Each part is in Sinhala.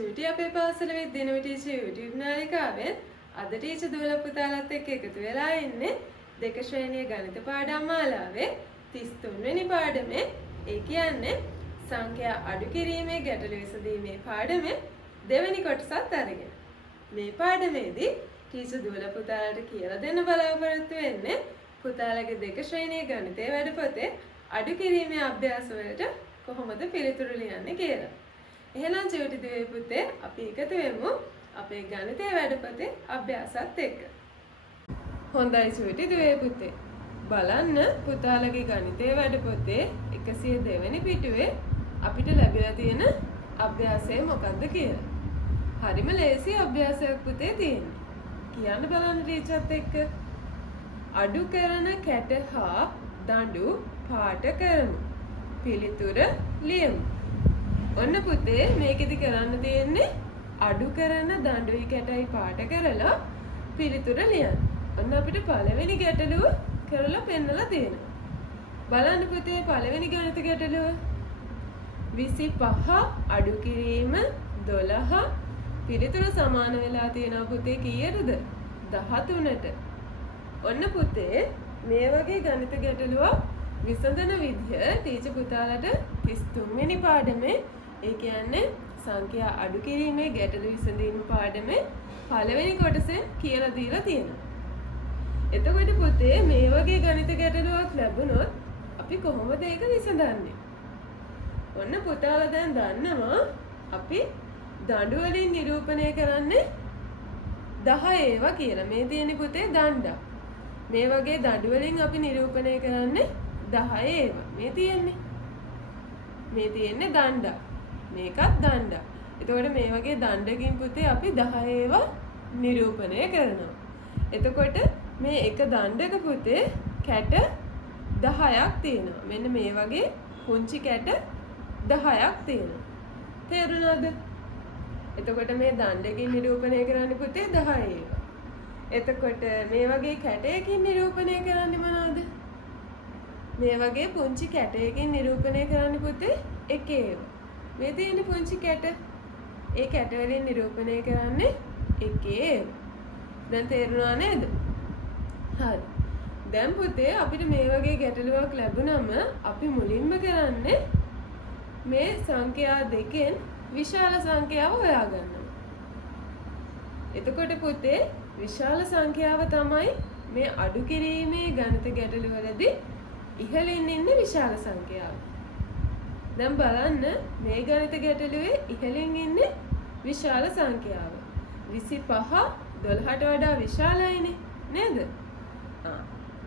චූටි අපේ පාසල විද්‍යානම ටීචර් YouTube නාලිකාවෙන් අද ටීචර් දුවලා පුතාලත් එක්ක එකතු වෙලා ඉන්නේ දෙක ශ්‍රේණිය ගණිත පාඩම් මාලාවේ 33 වෙනි පාඩමේ ඒ කියන්නේ සංඛ්‍යා අඩු කිරීමේ ගැටළු විසඳීමේ පාඩමේ දෙවෙනි කොටසත් අරගෙන මේ පාඩමේදී ටීචර් දුවලා පුතාලට කියලා දෙන්න බලාපොරොත්තු වෙන්නේ පුතාලගේ දෙක ශ්‍රේණිය ගණිතයේ වැඩපොතේ අඩු කිරීමේ අභ්‍යාස වලට කොහොමද පිළිතුරු ලියන්නේ කියලා. එහෙනම් චූටි දුවේ පුතේ අපි එකතු වෙමු අපේ ගණිතයේ වැඩපොතේ අභ්‍යාසත් එක්ක. හොඳයි චූටි දුවේ පුතේ. බලන්න පුතාලගේ ගණිතයේ වැඩපොතේ 102 වෙනි පිටුවේ අපිට ලැබිලා තියෙන අභ්‍යාසය මොකක්ද කියලා. හරිම ලේසි අභ්‍යාසයක් පුතේ තියෙන්නේ. කියන්න බලන්න ටීචර්ත් එක්ක. අඩු කරන කැට හා දඬු පාට කරමු. පිළිතුර ලියමු. ඔන්න පුතේ මේකෙදි කරන්න තියෙන්නේ අඩු කරන දඬුයි කැටයි පාට කරලා පිළිතුර ලියන්න. ඔන්න අපිට පළවෙනි ගැටලුව කරලා පෙන්නලා තියෙනවා. බලන්න පුතේ පළවෙනි ගණිත ගැටලුව 25 අඩු කිරීම 12 පිළිතුර සමාන වෙලා තියෙනවා පුතේ කීයටද 13ට. ඔන්න පුතේ මේ වගේ ගණිත ගැටලුවක් විසඳන විදිය ටීචර් පුතාලට 33 වෙනි පාඩමේ ඒ කියන්නේ සංඛ්‍යා අඩු කිරීමේ ගැටළු විසඳීම පාඩමේ පළවෙනි කොටසෙන් කියලා දීලා තියෙනවා. එතකොට පුතේ මේ වගේ ගණිත ගැටලුවක් ලැබුණොත් අපි කොහොමද ඒක විසඳන්නේ? ඔන්න පුතාලා දැන් දන්නවා අපි දඬු වලින් නිරූපණය කරන්නේ 10 ඒවා කියලා. මේ තියෙන්නේ පුතේ දණ්ඩක්. මේ වගේ දඬු වලින් අපි නිරූපණය කරන්නේ 10 ඒවා. මේ තියෙන්නේ දණ්ඩක්. මේකත් දණ්ඩක්. එතකොට මේ වගේ දණ්ඩකින් පුතේ අපි 10 ඒවා නිරූපණය කරනවා. එතකොට මේ එක දණ්ඩක පුතේ කැට 10ක් තියෙනවා. මෙන්න මේ වගේ පුංචි කැට 10ක් තියෙනවා. තේරුණාද? එතකොට මේ දණ්ඩකින් නිරූපණය කරන්නේ පුතේ 10 ඒවා. එතකොට මේ වගේ කැටයකින් නිරූපණය කරන්නේ මොනවද? මේ වගේ පුංචි කැටයකින් නිරූපණය කරන්නේ පුතේ එක ඒවා. මේ තියෙන පුංචි කැට ඒ කැට වලින් නිරූපණය කරන්නේ එක ඒවා. දැන් තේරුණා නේද? හරි. දැන් පුතේ අපිට මේ වගේ ගැටලුවක් ලැබුණම අපි මුලින්ම කරන්නේ මේ සංඛ්‍යා දෙකෙන් විශාල සංඛ්‍යාව හොයාගන්නවා. එතකොට පුතේ විශාල සංඛ්‍යාව තමයි මේ අඩු කිරීමේ ගණිත ගැටළු වලදී ඉහළින් ඉන්නේ විශාල සංඛ්‍යාව. දැන් බලන්න මේ ගණිත ගැටලුවේ ඉහළින් ඉන්නේ විශාල සංඛ්‍යාව. 25 12ට වඩා විශාලයිනේ නේද?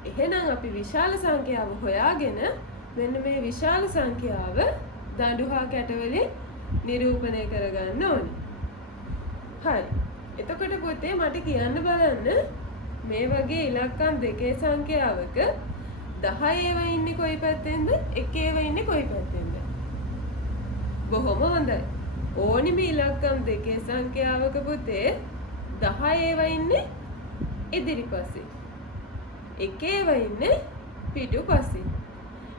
එහෙනම් අපි විශාල සංඛ්‍යාව හොයාගෙන මෙන්න මේ විශාල සංඛ්‍යාව දඬු හා කැට වලින් නිරූපණය කරගන්න ඕනේ. හරි. එතකොට පුතේ මට කියන්න බලන්න මේ වගේ ඉලක්කම් දෙකේ සංඛ්‍යාවක 10 ඒවා ඉන්නේ කොයි පැත්තෙන්ද? 1 ඒවා ඉන්නේ කොයි පැත්තෙන්ද? බොහොම හොඳයි. ඕනිම ඉලක්කම් දෙකේ සංඛ්‍යාවක පුතේ 10 ඒවා ඉන්නේ ඉදිරිපස්සේ. 1 ඒවා ඉන්නේ පිටුපස්සේ.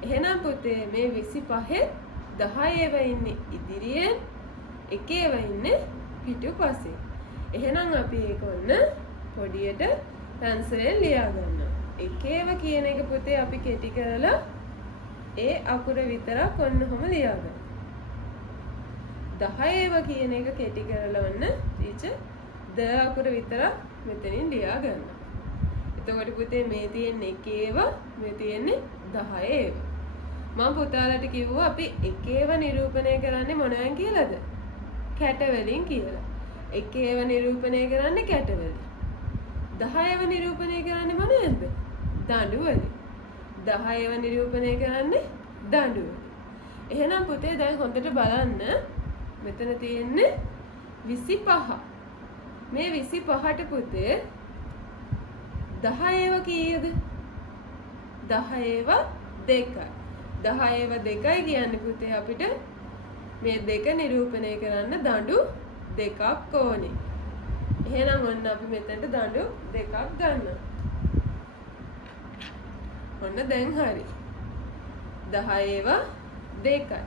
එහෙනම් පුතේ මේ 25 10 ඒවා ඉන්නේ ඉදිරියෙන් 1 ඒවා ඉන්නේ පිටුපස්සේ. එහෙනම් අපි ඒක ඔන්න පොඩියට පැන්සලෙන් ලියා ගන්නවා. 1 ඒවා කියන එක පුතේ අපි කෙටි කරලා ඒ අකුර විතරක් ඔන්න ඔහොම ලියා ගන්නවා. 10 ඒවා කියන එක කෙටි කරලා ඔන්න ටීචර් ද අකුර විතරක් මෙතනින් ලියා ගන්නවා. එතකොට පුතේ මේ තියෙන්නේ 1 ඒවා මේ තියෙන්නේ 10 ඒවා. මම පුතාලට කිව්වා අපි 1 ඒවා නිරූපණය කරන්නේ මොනවෙන් කියලාද? කැට වලින් කියලා. 1 ඒවා නිරූපණය කරන්නේ කැට වලින්. 10 ඒවා නිරූපණය කරන්නේ මොනවෙන්ද? දඬු වලින්. 10 ඒවා නිරූපණය කරන්නේ දඬු වලින්. එහෙනම් පුතේ දැන් හොඳට බලන්න මෙතන තියෙන්නේ 25. මේ 25ට පුතේ 10 ඒවා කීයද? 10 ඒවා 2යි. 10 ඒවා 2යි කියන්නේ පුතේ අපිට මේ දෙක නිරූපණය කරන්න දඬු දෙකක් ඕනේ. එහෙනම් ඔන්න අපි මෙතනට දඬු දෙකක් ගන්නවා. ඔන්න දැන් හරි. 10 ඒවා 2යි.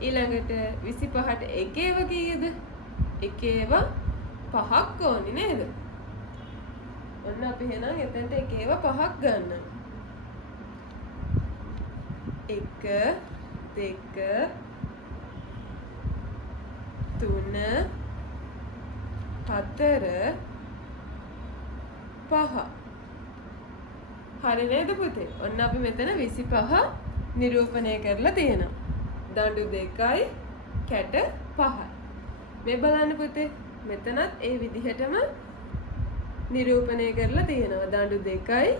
ඊළඟට 25ට 1 ඒවා කීයද? එකේව 5ක් ඕනි නේද? ඔන්න අපි එහෙනම් එතනට එකේව 5ක් ගන්නවා. 1 2 3 4 5. හරි නේද පුතේ? ඔන්න අපි මෙතන 25 නිරූපණය කරලා තියෙනවා. දඬු 2යි කැට 5යි. මේ බලන්න පුතේ. මෙතනත් ඒ විදිහටම නිරූපණය කරලා තියෙනවා. දඬු 2යි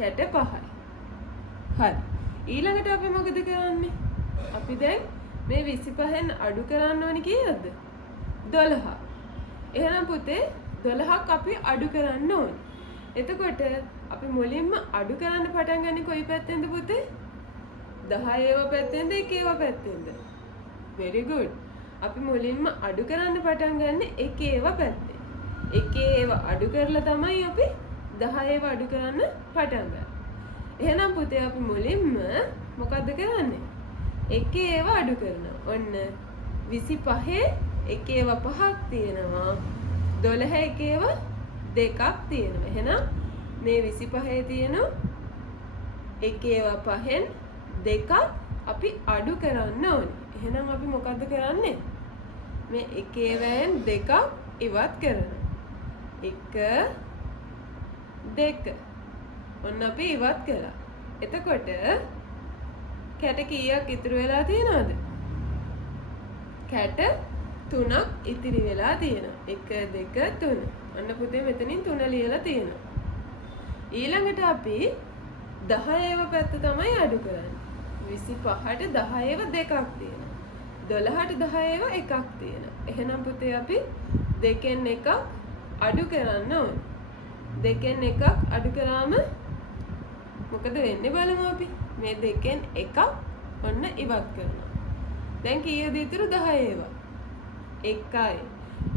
කැට 5යි. හරි. ඊළඟට අපි මොකද කරන්නේ? අපි දැන් මේ 25න් අඩු කරන්න ඕනි කීයද? 12. එහෙනම් පුතේ 12ක් අපි අඩු කරන්න ඕනි. එතකොට අපි මුලින්ම අඩු කරන්න පටන් ගන්නේ කොයි පැත්තෙන්ද පුතේ? 10ව පැත්තෙන්ද 1ව පැත්තෙන්ද? very good. අපි මුලින්ම අඩු කරන්න පටන් ගන්නේ 1ව පැත්තෙන්. 1ව අඩු කරලා තමයි අපි 10ව අඩු කරන්න පටන් ගන්නේ. එහෙනම් පුතේ අපි මුලින්ම මොකද්ද කරන්නේ? 1ව අඩු කරනවා. ඔන්න 25 1ව 5ක් තියෙනවා. 12 1ව 2ක් තියෙනවා. එහෙනම් මේ 25 තියෙන 1ව 5න් 2ක් අපි අඩු කරන්න ඕනේ. එහෙනම් අපි මොකද්ද කරන්නේ? මේ 1වෙන් 2ක් ඉවත් කරනවා. 1 2. ඔන්න අපි ඉවත් කළා. එතකොට කැට කීයක් ඉතුරු වෙලා තියෙනවද? කැට 3ක් ඉතිරි වෙලා තියෙනවා. 1 2 3. අන්න පුතේ මෙතනින් 3 ලියලා තියෙනවා. ඊළඟට අපි 10ව පැත්ත තමයි අඩු කරන්නේ. 25ට 10ව 2ක් තියෙනවා. 12ට 10ව 1ක් තියෙනවා. එහෙනම් පුතේ අපි 2න් 1ක් අඩු කරන්න ඕනේ. 2න් 1ක් අඩු කරාම මොකද වෙන්නේ බලමු අපි. මේ 2න් 1ක් ඔන්න ඉවත් කරනවා. දැන් කීයද ඉතුරු? 10ව. 1යි.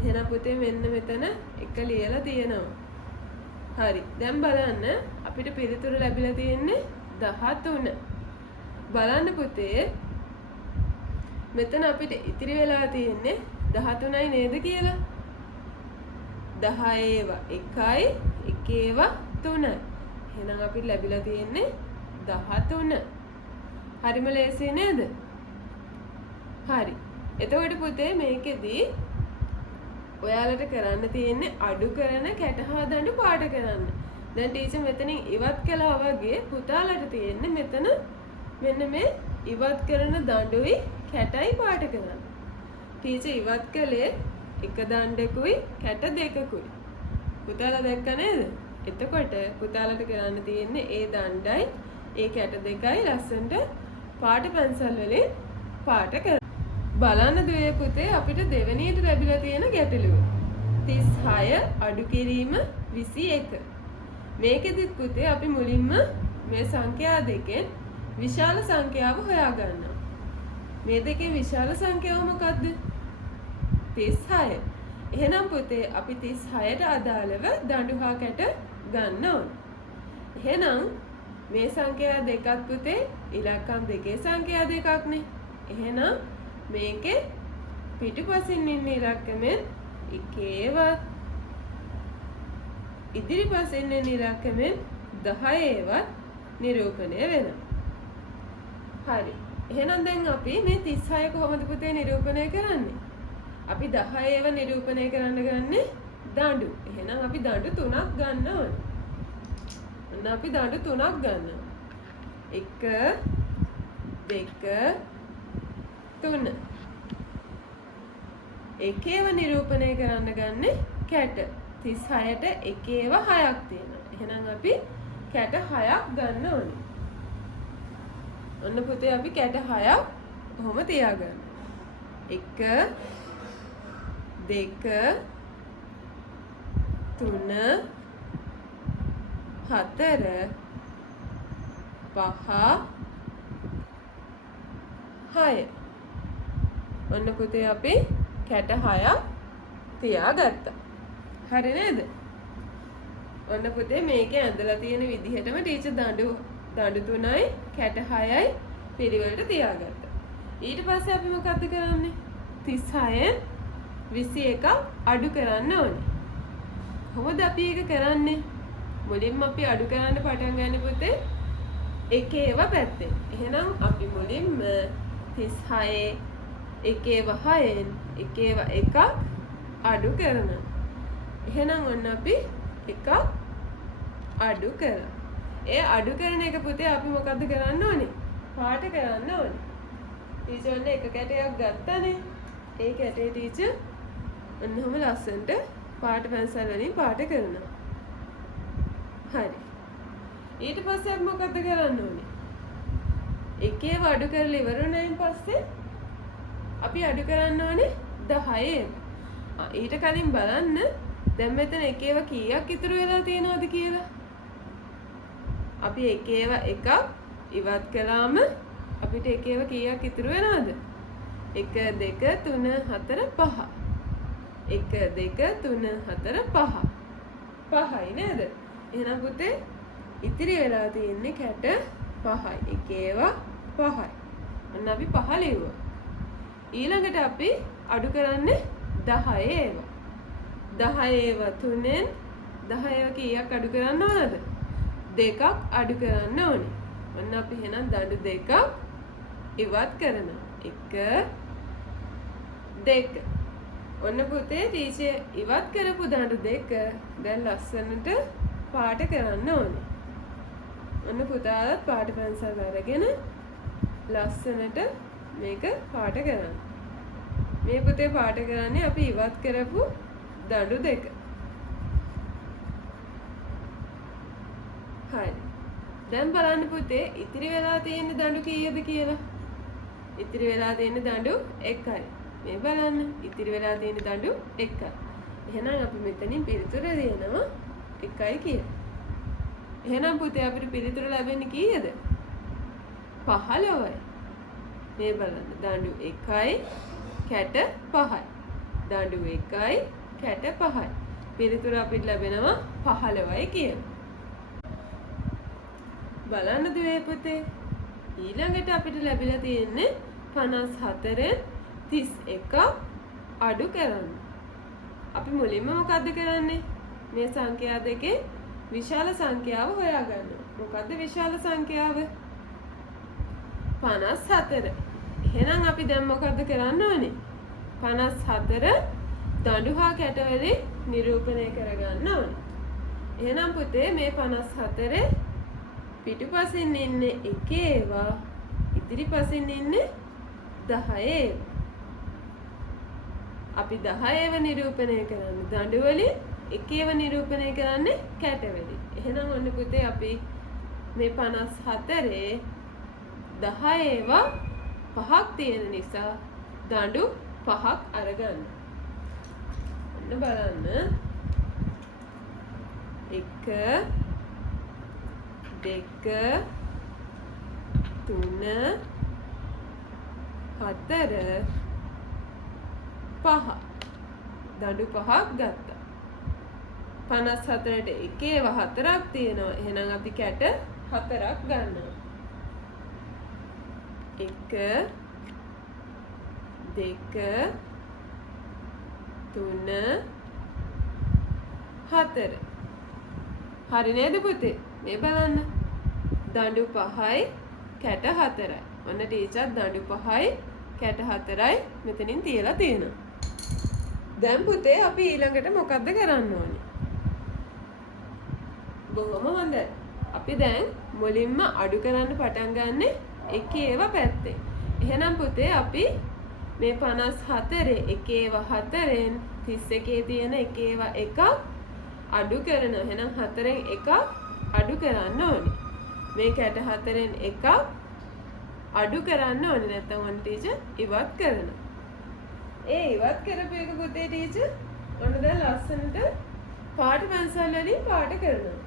එහෙනම් පුතේ මෙන්න මෙතන 1 ලියලා තියෙනවා. හරි. දැන් බලන්න අපිට පිළිතුරු ලැබිලා තියෙන්නේ 13. බලන්න පුතේ මෙතන අපිට ඉතිරි වෙලා තියෙන්නේ 13යි නේද කියලා? 10ව 1යි 1ව 3යි. එහෙනම් අපිට ලැබිලා තියෙන්නේ 13. හරිම ලේසි නේද? හරි. එතකොට පුතේ මේකෙදී ඔයාලට කරන්න තියෙන්නේ අඩු කරන කැට හා දඬු පාට කරන්න. දැන් ටීචර් මෙතනින් ඉවත් කළා වගේ පුතාලට තියෙන්නේ මෙතන මෙන්න මේ ඉවත් කරන දඬුයි කැටයි පාට කරන්න. ටීචර් ඉවත් කළේ එක දණ්ඩකුයි කැට දෙකකුයි. පුතාලා දැක්ක නේද? එතකොට පුතාලට කරන්න තියෙන්නේ ඒ දණ්ඩයි ඒ කැට දෙකයි ලස්සනට පාට පැන්සල් වලින් පාට කරන්න. බලන්න දුවේ පුතේ අපිට දෙවෙනියට ලැබිලා තියෙන ගැටලුව 36 අඩු කිරීම 21. මේකෙදිත් පුතේ අපි මුලින්ම මේ සංඛ්‍යා දෙකෙන් විශාල සංඛ්‍යාව හොයාගන්නවා. මේ දෙකේ විශාල සංඛ්‍යාව මොකද්ද? 36. එහෙනම් පුතේ අපි 36ට අදාළව දඬු හා කැට ගන්න ඕනේ. එහෙනම් මේ සංඛ්‍යා දෙකත් පුතේ ඉලක්කම් දෙකේ සංඛ්‍යා දෙකක්නේ. එහෙනම් මේකේ පිටුපසින් ඉන්න ඉලක්කමෙන් එකේවත් ඉදිරිපසින් ඉන්න ඉලක්කමෙන් 10වත් නිරූපණය වෙනවා. හරි. එහෙනම් දැන් අපි මේ 36 කොහොමද පුතේ නිරූපණය කරන්නේ? අපි 10ව නිරූපණය කරන්න ගන්නේ දඬු. එහෙනම් අපි දඬු 3ක් ගන්න ඕනේ. ඔන්න අපි දඬු 3ක් ගන්නවා. 1 2 3. එකේව නිරූපණය කරන්න ගන්නේ කැට. 36ට එකේව 6ක් තියෙනවා. එහෙනම් අපි කැට 6ක් ගන්න ඕනේ. ඔන්න පුතේ අපි කැට 6ක් කොහොම තියාගන්න. 1 2 3 4 5 6. ඔන්න පුතේ අපි කැට 6ක් තියාගත්තා. හරි නේද? ඔන්න පුතේ මේකේ ඇඳලා තියෙන විදිහටම ටීචර් දඬු 3යි කැට 6යි පිළිවෙලට තියාගත්තා. ඊට පස්සේ අපි මොකද්ද කරන්නේ? 36න් 21ක් අඩු කරන්න ඕනේ. කොහොමද අපි ඒක කරන්නේ? මුලින්ම අපි අඩු කරන්න පටන් ගන්න පුතේ එකේව පැත්තෙන්. එහෙනම් අපි මුලින්ම 36 එකේව 6න් එකේව එකක් අඩු කරනවා. එහෙනම් ඔන්න අපි එකක් අඩු කරා. ඒ අඩු කරන එක පුතේ අපි මොකද්ද කරන්න ඕනේ? පාට කරන්න ඕනේ. ටීචර් ඔන්න එක කැටයක් ගත්තානේ. ඒ කැටේ ටීචර් ඔන්නම ලස්සනට පාට පැන්සල් වලින් පාට කරනවා. හරි. ඊට පස්සේ අපි මොකද්ද කරන්න ඕනේ? එකේව අඩු කරලා ඉවර වුණායින් පස්සේ අපි අඩු කරන්න ඕනේ 10න්. ඊට කලින් බලන්න දැන් මෙතන එකේව කීයක් ඉතුරු වෙලා තියෙනවද කියලා. අපි එකේව එකක් ඉවත් කළාම අපිට එකේව කීයක් ඉතුරු වෙනවද? 1 2 3 4 5. 1 2 3 4 5. 5යි නේද? එහෙනම් පුතේ ඉතිරි වෙලා තියෙන්නේ කැට 5යි. එකේව 5යි. ඔන්න අපි 5 ලිව්වා. ඊළඟට අපි අඩු කරන්නේ 10 ඒවා. 10 ඒවා 3න් 10 ඒවා කීයක් අඩු කරන්න ඕනද? 2ක් අඩු කරන්න ඕනේ. ඔන්න අපි එහෙනම් දඬු 2ක් ඉවත් කරනවා. 1 2. ඔන්න පුතේ ටීචර් ඉවත් කරපු දඬු 2 දැන් ලස්සනට පාට කරන්න ඕනේ. ඔන්න පුතාලත් පාට පැන්සල් අරගෙන ලස්සනට මේක පාට කරන්න. මේ පුතේ පාට කරන්නේ අපි ඉවත් කරපු දඬු 2. හරි. දැන් බලන්න පුතේ ඉතිරි වෙලා තියෙන දඬු කීයද කියලා. ඉතිරි වෙලා තියෙන දඬු 1යි. මේ බලන්න ඉතිරි වෙලා තියෙන දඬු 1යි. එහෙනම් අපි මෙතනින් පිළිතුර ලියනවා 1යි කියලා. එහෙනම් පුතේ අපිට පිළිතුර ලැබෙන්නේ කීයද? 15යි. මේ බලන්න දඬු 1යි කැට 5යි. දඬු 1යි කැට 5යි. පිළිතුර අපිට ලැබෙනවා 15යි කියලා. බලන්න දුවේ පුතේ ඊළඟට අපිට ලැබිලා තියෙන්නේ 54න් 31ක් අඩු කරන්න. අපි මුලින්ම මොකද්ද කරන්නේ? මේ සංඛ්‍යා දෙකේ විශාල සංඛ්‍යාව හොයාගන්නවා. මොකද්ද විශාල සංඛ්‍යාව? 54. එහෙනම් අපි දැන් මොකද්ද කරන්න ඕනේ? 54 දඬු හා කැට වලින් නිරූපණය කරගන්න ඕනේ. එහෙනම් පුතේ මේ 54 පිටුපසින් ඉන්නේ එකේ ඒවා ඉදිරිපසින් ඉන්නේ 10 ඒවා. අපි 10 ඒවා නිරූපණය කරන්නේ දඬු වලින් එකේව නිරූපණය කරන්නේ කැට වලින්. එහෙනම් ඔන්න පුතේ අපි මේ 54 10 ඒවා 5ක් තියෙන නිසා දඬු 5ක් අරගන්න. ඔන්න බලන්න 1 2 3 4 5 දඬු 5ක් ගත්තා. 54ට එකේව 4ක් තියෙනවා. එහෙනම් අපි කැට 4ක් ගන්නවා. 1 2 3 4. හරි නේද පුතේ? මේ බලන්න. දඬු 5යි කැට 4යි. ඔන්න ටීචර් දඬු 5යි කැට 4යි මෙතනින් තියලා තියෙනවා. දැන් පුතේ අපි ඊළඟට මොකද්ද කරන්න ඕනේ? බොහොම හොඳයි. අපි දැන් මුලින්ම අඩු කරන්න පටන් ගන්න එකේව පැත්තේ. එහෙනම් පුතේ අපි මේ 54 එකේව 4න් 31 තියෙන එකේව එකක් අඩු කරනවා. එහෙනම් 4න් එකක් අඩු කරන්න ඕනේ. මේ කැට 4න් එකක් අඩු කරන්න ඕනේ. නැත්නම් ඔන්න ටීචර් ඉවත් කරනවා. ඒ ඉවත් කරපු එක පුතේ ටීචර් ඔන්න දැන් ලස්සනට පාට පැන්සල් වලින් පාට කරනවා.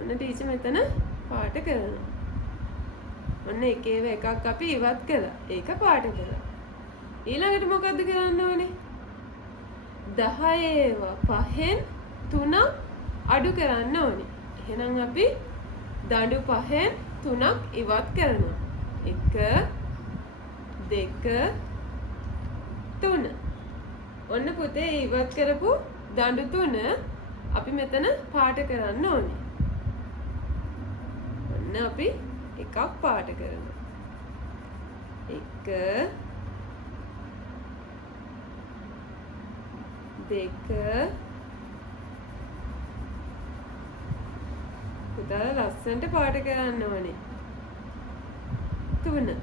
ඔන්න ටීචර් මෙතන පාට කරනවා. ඔන්න එකේව එකක් අපි ඉවත් කළා. ඒක පාට කළා. ඊළඟට මොකද්ද කරන්න ඕනේ? 10 ඒවා 5න් 3ක් අඩු කරන්න ඕනේ. එහෙනම් අපි දඬු 5න් 3ක් ඉවත් කරනවා. 1 2 3. ඔන්න පුතේ ඉවත් කරපු දඬු 3 අපි මෙතන පාට කරන්න ඕනේ. ඔන්න අපි එකක් පාට කරනවා. 1 2 පුතා ලස්සනට පාට කරන්න ඕනේ. 3.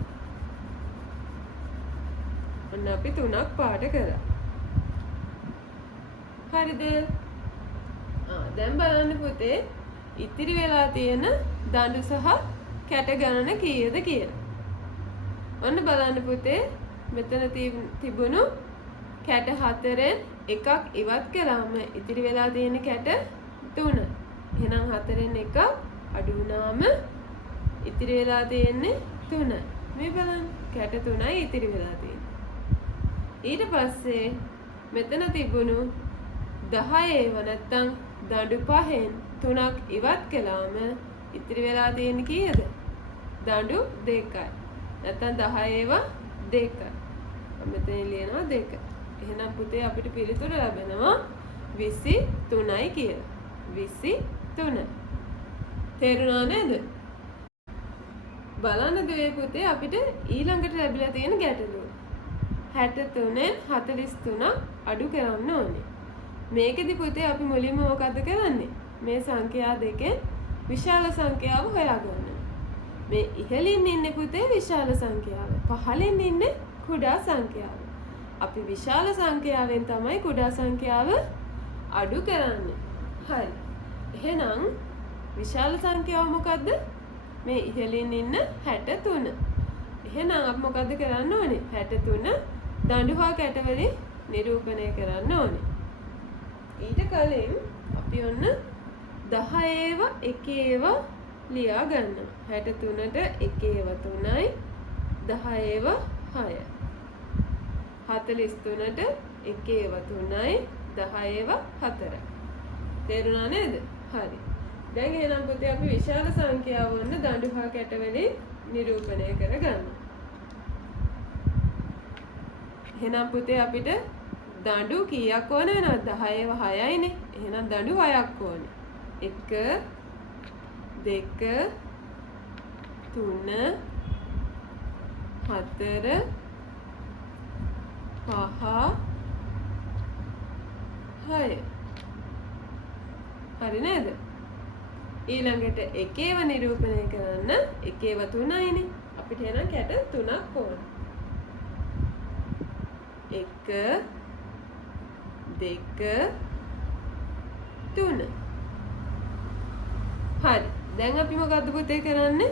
ඔන්න අපි 3ක් පාට කරා. හරිද? දැන් බලන්න පුතේ ඉතිරි වෙලා තියෙන දඬු සහ කැට ගණන කීයද කියලා. ඔන්න බලන්න පුතේ මෙතන තිබුණු කැට 4න් එකක් ඉවත් කළාම ඉතිරි වෙලා තියෙන කැට 3. එහෙනම් 4න් එකක් අඩු වුණාම ඉතිරි වෙලා තියෙන්නේ 3. මේ බලන්න කැට 3යි ඉතිරි වෙලා තියෙන්නේ. ඊට පස්සේ මෙතන තිබුණු 10 ඒව නැත්තම් දඬු 5න් 3ක් ඉවත් කළාම ඉතිරි වෙලා තියෙන්නේ කීයද? දඬු 2යි. නැත්තම් 10 ඒව 2යි. මෙතන ලියනවා 2. එහෙනම් පුතේ අපිට පිළිතුර ලැබෙනවා 23යි කියලා. 23. තේරුණා නේද? බලන්න දුවේ පුතේ අපිට ඊළඟට ලැබිලා තියෙන ගැටලුව. 63න් 43ක් අඩු කරන්න ඕනේ. මේකෙදි පුතේ අපි මුලින්ම මොකද්ද කරන්නේ? මේ සංඛ්‍යා දෙකෙන් විශාල සංඛ්‍යාව හොයාගන්න. මේ ඉහළින් ඉන්නේ පුතේ විශාල සංඛ්‍යාව. පහළින් ඉන්නේ කුඩා සංඛ්‍යාව. අපි විශාල සංඛ්‍යාවෙන් තමයි කුඩා සංඛ්‍යාව අඩු කරන්නේ. හරි. එහෙනම් විශාල සංඛ්‍යාව මොකද්ද? මේ ඉහළින් ඉන්න 63. එහෙනම් අපි මොකද්ද කරන්න ඕනේ? 63 දඬු හා කැට වලින් නිරූපණය කරන්න ඕනේ. ඊට කලින් අපි ඔන්න 10 ඒව 1 ඒව ලියා ගන්නවා. 63ට 1 ඒව 3යි 10 ඒව 6යි. 43ට 1 ඒව 3යි 10 ඒව 4යි. තේරුණා නේද? හරි. දැන් එහෙනම් පුතේ අපි විශාල සංඛ්‍යාව වන්න දඬු හා කැට වලින් නිරූපණය කරගන්නවා. එහෙනම් පුතේ අපිට දඬු කීයක් ඕන වෙනවද? 10 ඒව 6යිනේ. එහෙනම් දඬු 6ක් ඕනේ. 1 2 3 4 5 6. හරි නේද? ඊළඟට එකේව නිරූපණය කරන්න එකේව 3යිනේ. අපිට එහෙනම් කැට 3ක් ඕන. 1 2 3. හරි. දැන් අපි මොකද්ද පුතේ කරන්නේ?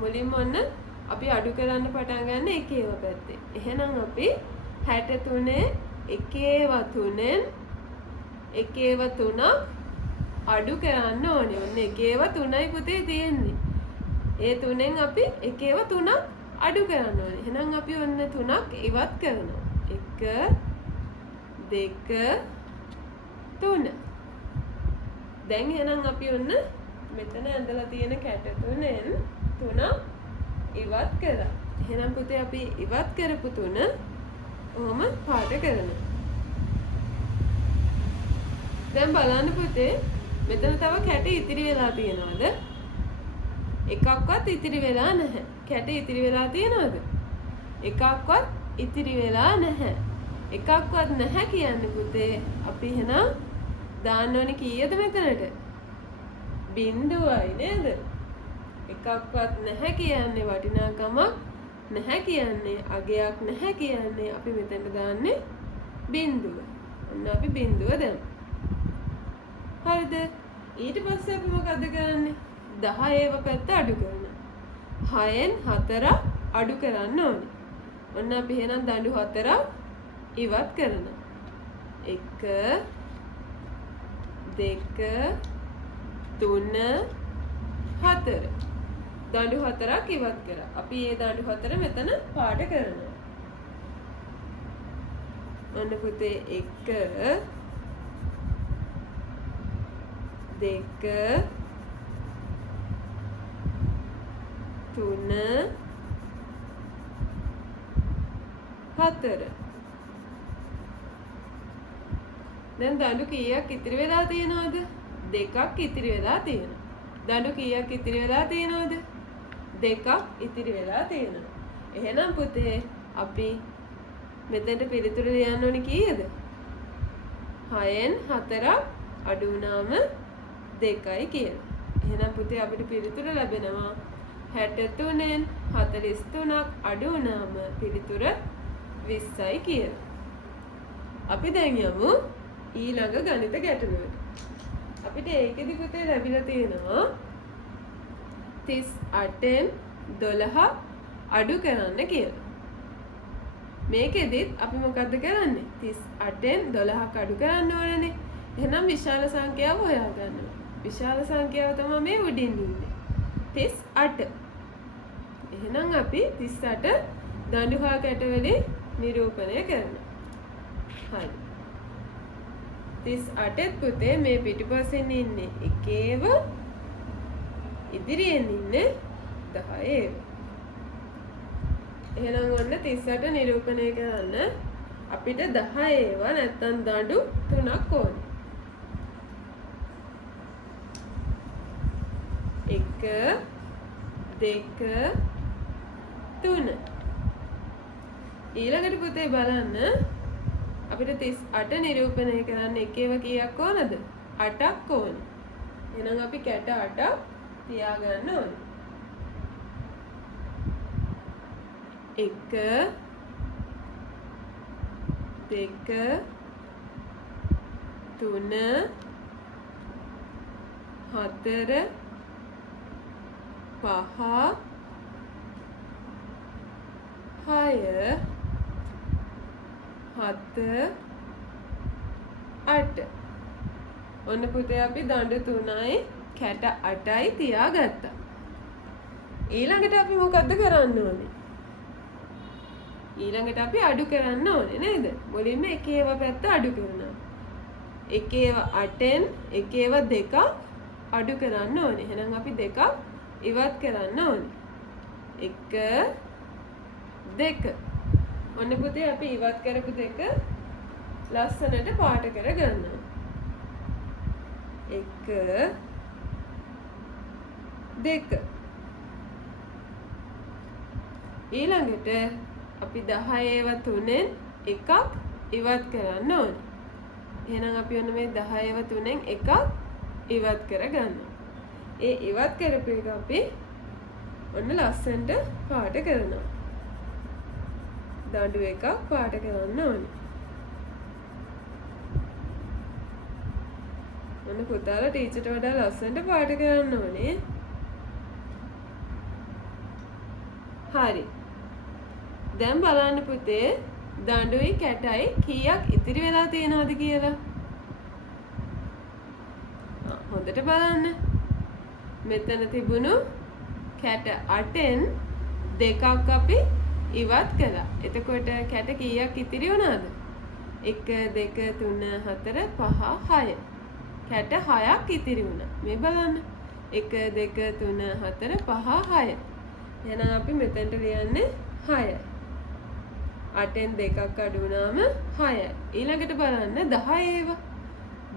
මුලින්ම ඔන්න අපි අඩු කරන්න පටන් ගන්න එකේව පැත්තේ. එහෙනම් අපි 63 එකේව 3න් එකේව 3ක් අඩු කරන්න ඕනේ. ඔන්න එකේව 3යි පුතේ තියෙන්නේ. ඒ 3න් අපි එකේව 3ක් අඩු කරන්න ඕනේ. එහෙනම් අපි ඔන්න 3ක් ඉවත් කරනවා. 1 2 3. දැන් එහෙනම් අපි ඔන්න මෙතන ඇඳලා තියෙන කැට 3න් 3 ඉවත් කරා. එහෙනම් පුතේ අපි ඉවත් කරපු 3 ඔහොම පාට කරනවා. දැන් බලන්න පුතේ මෙතන තව කැට ඉතිරි වෙලා තියෙනවද? එකක්වත් ඉතිරි වෙලා නැහැ. කැට ඉතිරි වෙලා තියෙනවද? එකක්වත් ඉතිරි වෙලා නැහැ. එකක්වත් නැහැ කියන්නේ පුතේ අපි එහෙනම් දාන්න ඕනේ කීයද මෙතනට? බිංදුවයි නේද? එකක්වත් නැහැ කියන්නේ වටිනාකමක් නැහැ කියන්නේ අගයක් නැහැ කියන්නේ අපි මෙතනට දාන්නේ බිංදුව. ඔන්න අපි බිංදුව දැම්මා. හරිද? ඊට පස්සේ අපි මොකද කරන්නේ? 10 ඒව පැත්ත අඩු කරනවා. 6න් 4 අඩු කරන්න ඕනේ. ඔන්න අපි එහෙනම් දඬු 4 ඉවත් කරනවා. 1 2 3 4. දඬු 4ක් ඉවත් කරා. අපි මේ දඬු 4 මෙතන පාට කරනවා. ඔන්න පුතේ 1 2 3 4. දැන් දඬු කීයක් ඉතිරි වෙලා තියෙනවද? දෙකක් ඉතිරි වෙලා තියෙනවා. දඬු කීයක් ඉතිරි වෙලා තියෙනවද? දෙකක් ඉතිරි වෙලා තියෙනවා. එහෙනම් පුතේ අපි මෙතනට පිළිතුර ලියන්න ඕනේ කීයද? 6න් 4ක් අඩු වුණාම 2යි කියලා. එහෙනම් පුතේ අපිට පිළිතුර ලැබෙනවා 63න් 43ක් අඩු වුණාම පිළිතුර 20යි කියලා. අපි දැන් යමු ඊළඟ ගණිත ගැටලුවට. අපිට ඒකෙදි පුතේ ලැබිලා තියෙනවා 38න් 12ක් අඩු කරන්න කියලා. මේකෙදිත් අපි මොකද්ද කරන්නේ? 38න් 12ක් අඩු කරන්න ඕනනේ. එහෙනම් විශාල සංඛ්‍යාව හොයාගන්නවා. විශාල සංඛ්‍යාව තමයි මේ උඩින් ඉන්නේ. 38. එහෙනම් අපි 38 දඬු හා කැට වලින් නිරූපණය කරනවා. හරි. 38ත් පුතේ මේ පිටිපස්සෙන් ඉන්නේ එකේව ඉදිරියෙන් ඉන්නේ 10ඒව. එහෙනම් ඔන්න 38 නිරූපණය කරන්න අපිට 10ඒව නැත්තම් දඬු 3ක් ඕනේ. 1 2 3. ඊළඟට පුතේ බලන්න අපිට 38 නිරූපණය කරන්න එකේව කීයක් ඕනද? 8ක් ඕනේ. එහෙනම් අපි කැට 8ක් තියාගන්න ඕනේ. 1 2 3 4 5 6 7 8. ඔන්න පුතේ අපි දඬු 3යි කැට 8යි තියාගත්තා. ඊළඟට අපි මොකද්ද කරන්න ඕනේ? ඊළඟට අපි අඩු කරන්න ඕනේ නේද? මුලින්ම එකේව පැත්ත අඩු කරනවා. එකේව 8න් එකේව 2ක් අඩු කරන්න ඕනේ. එහෙනම් අපි 2ක් ඉවත් කරන්න ඕනේ. 1 2. ඔන්න පුතේ අපි ඉවත් කරපු 2 ලස්සනට පාට කරගන්නවා. 1 2. ඊළඟට අපි 10ඒව 3න් එකක් ඉවත් කරන්න ඕනේ. එහෙනම් අපි ඔන්න මේ 10ඒව 3න් එකක් ඉවත් කරගන්නවා. ඒ ඉවත් කරපු එක අපි ඔන්න ලස්සනට පාට කරනවා. දඬු එකක් පාට කරන්න ඕනේ. ඔන්න පුතාලා ටීචර්ට වඩා ලස්සනට පාට කරන්න ඕනේ. හරි. දැන් බලන්න පුතේ දඬුයි කැටයි කීයක් ඉතිරි වෙලා තියෙනවද කියලා. හොඳට බලන්න. මෙතන තිබුණු කැට 8න් දෙකක් අපි ඉවත් කළා. එතකොට කැට කීයක් ඉතිරි වුණාද? 1 2 3 4 5 6. කැට 6ක් ඉතිරි වුණා. මේ බලන්න. 1 2 3 4 5 6. එහෙනම් අපි මෙතනට ලියන්නේ 6. 8න් දෙකක් අඩු වුණාම 6යි. ඊළඟට බලන්න 10ඒව.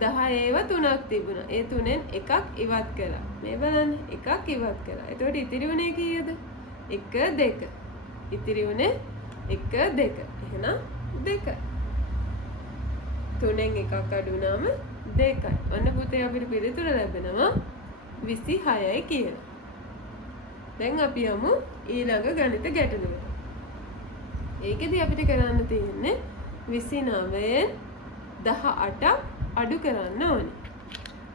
10ඒව 3ක් තිබුණා. ඒ 3න් එකක් ඉවත් කළා. මේ බලන්න එකක් ඉවත් කළා. එතකොට ඉතිරි වුණේ කීයද? 1 2. ඉතිරි වුණේ 1 2. එහෙනම් 2. 3න් එකක් අඩු වුණාම 2යි. ඔන්න පුතේ අපිට පිළිතුර ලැබෙනවා 26යි කියලා. දැන් අපි යමු ඊළඟ ගණිත ගැටලුවට. ඒකෙදි අපිට කරන්න තියෙන්නේ 29න් 18ක් අඩු කරන්න ඕනේ.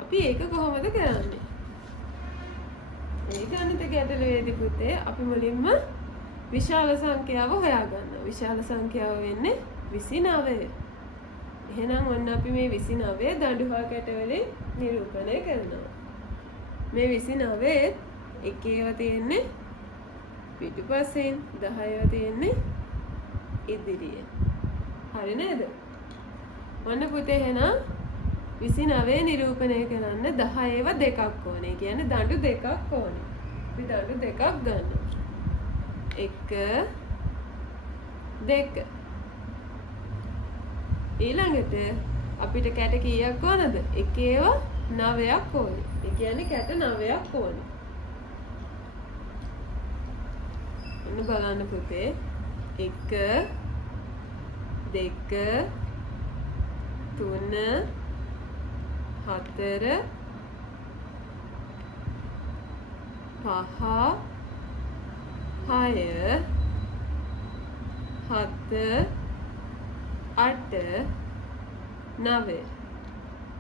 අපි ඒක කොහොමද කරන්නේ? ඒ ගණිත ගැටලුවේදී පුතේ අපි මුලින්ම විශාල සංඛ්‍යාව හොයාගන්නවා. විශාල සංඛ්‍යාව වෙන්නේ 29. එහෙනම් ඔන්න අපි මේ 29 දඬු හා කැට වලින් නිරූපණය කරනවා. මේ 29 එකේව තියෙන්නේ පිටුපස්සෙන් 10ව තියෙන්නේ ඉදිරියෙන්. හරි නේද? ඔන්න පුතේ එහෙනම් 29 නිරූපණය කරන්න 10ව දෙකක් ඕනේ. කියන්නේ දඬු දෙකක් ඕනේ. අපි දඬු දෙකක් ගන්නවා. 1 2. ඊළඟට අපිට කැට කීයක් ඕනද? එකේව 9ක් ඕනේ. ඒ කියන්නේ කැට 9ක් ඕනේ. ඔන්න බලන්න පුතේ. 1 2 3 4 5 6 7 8 9.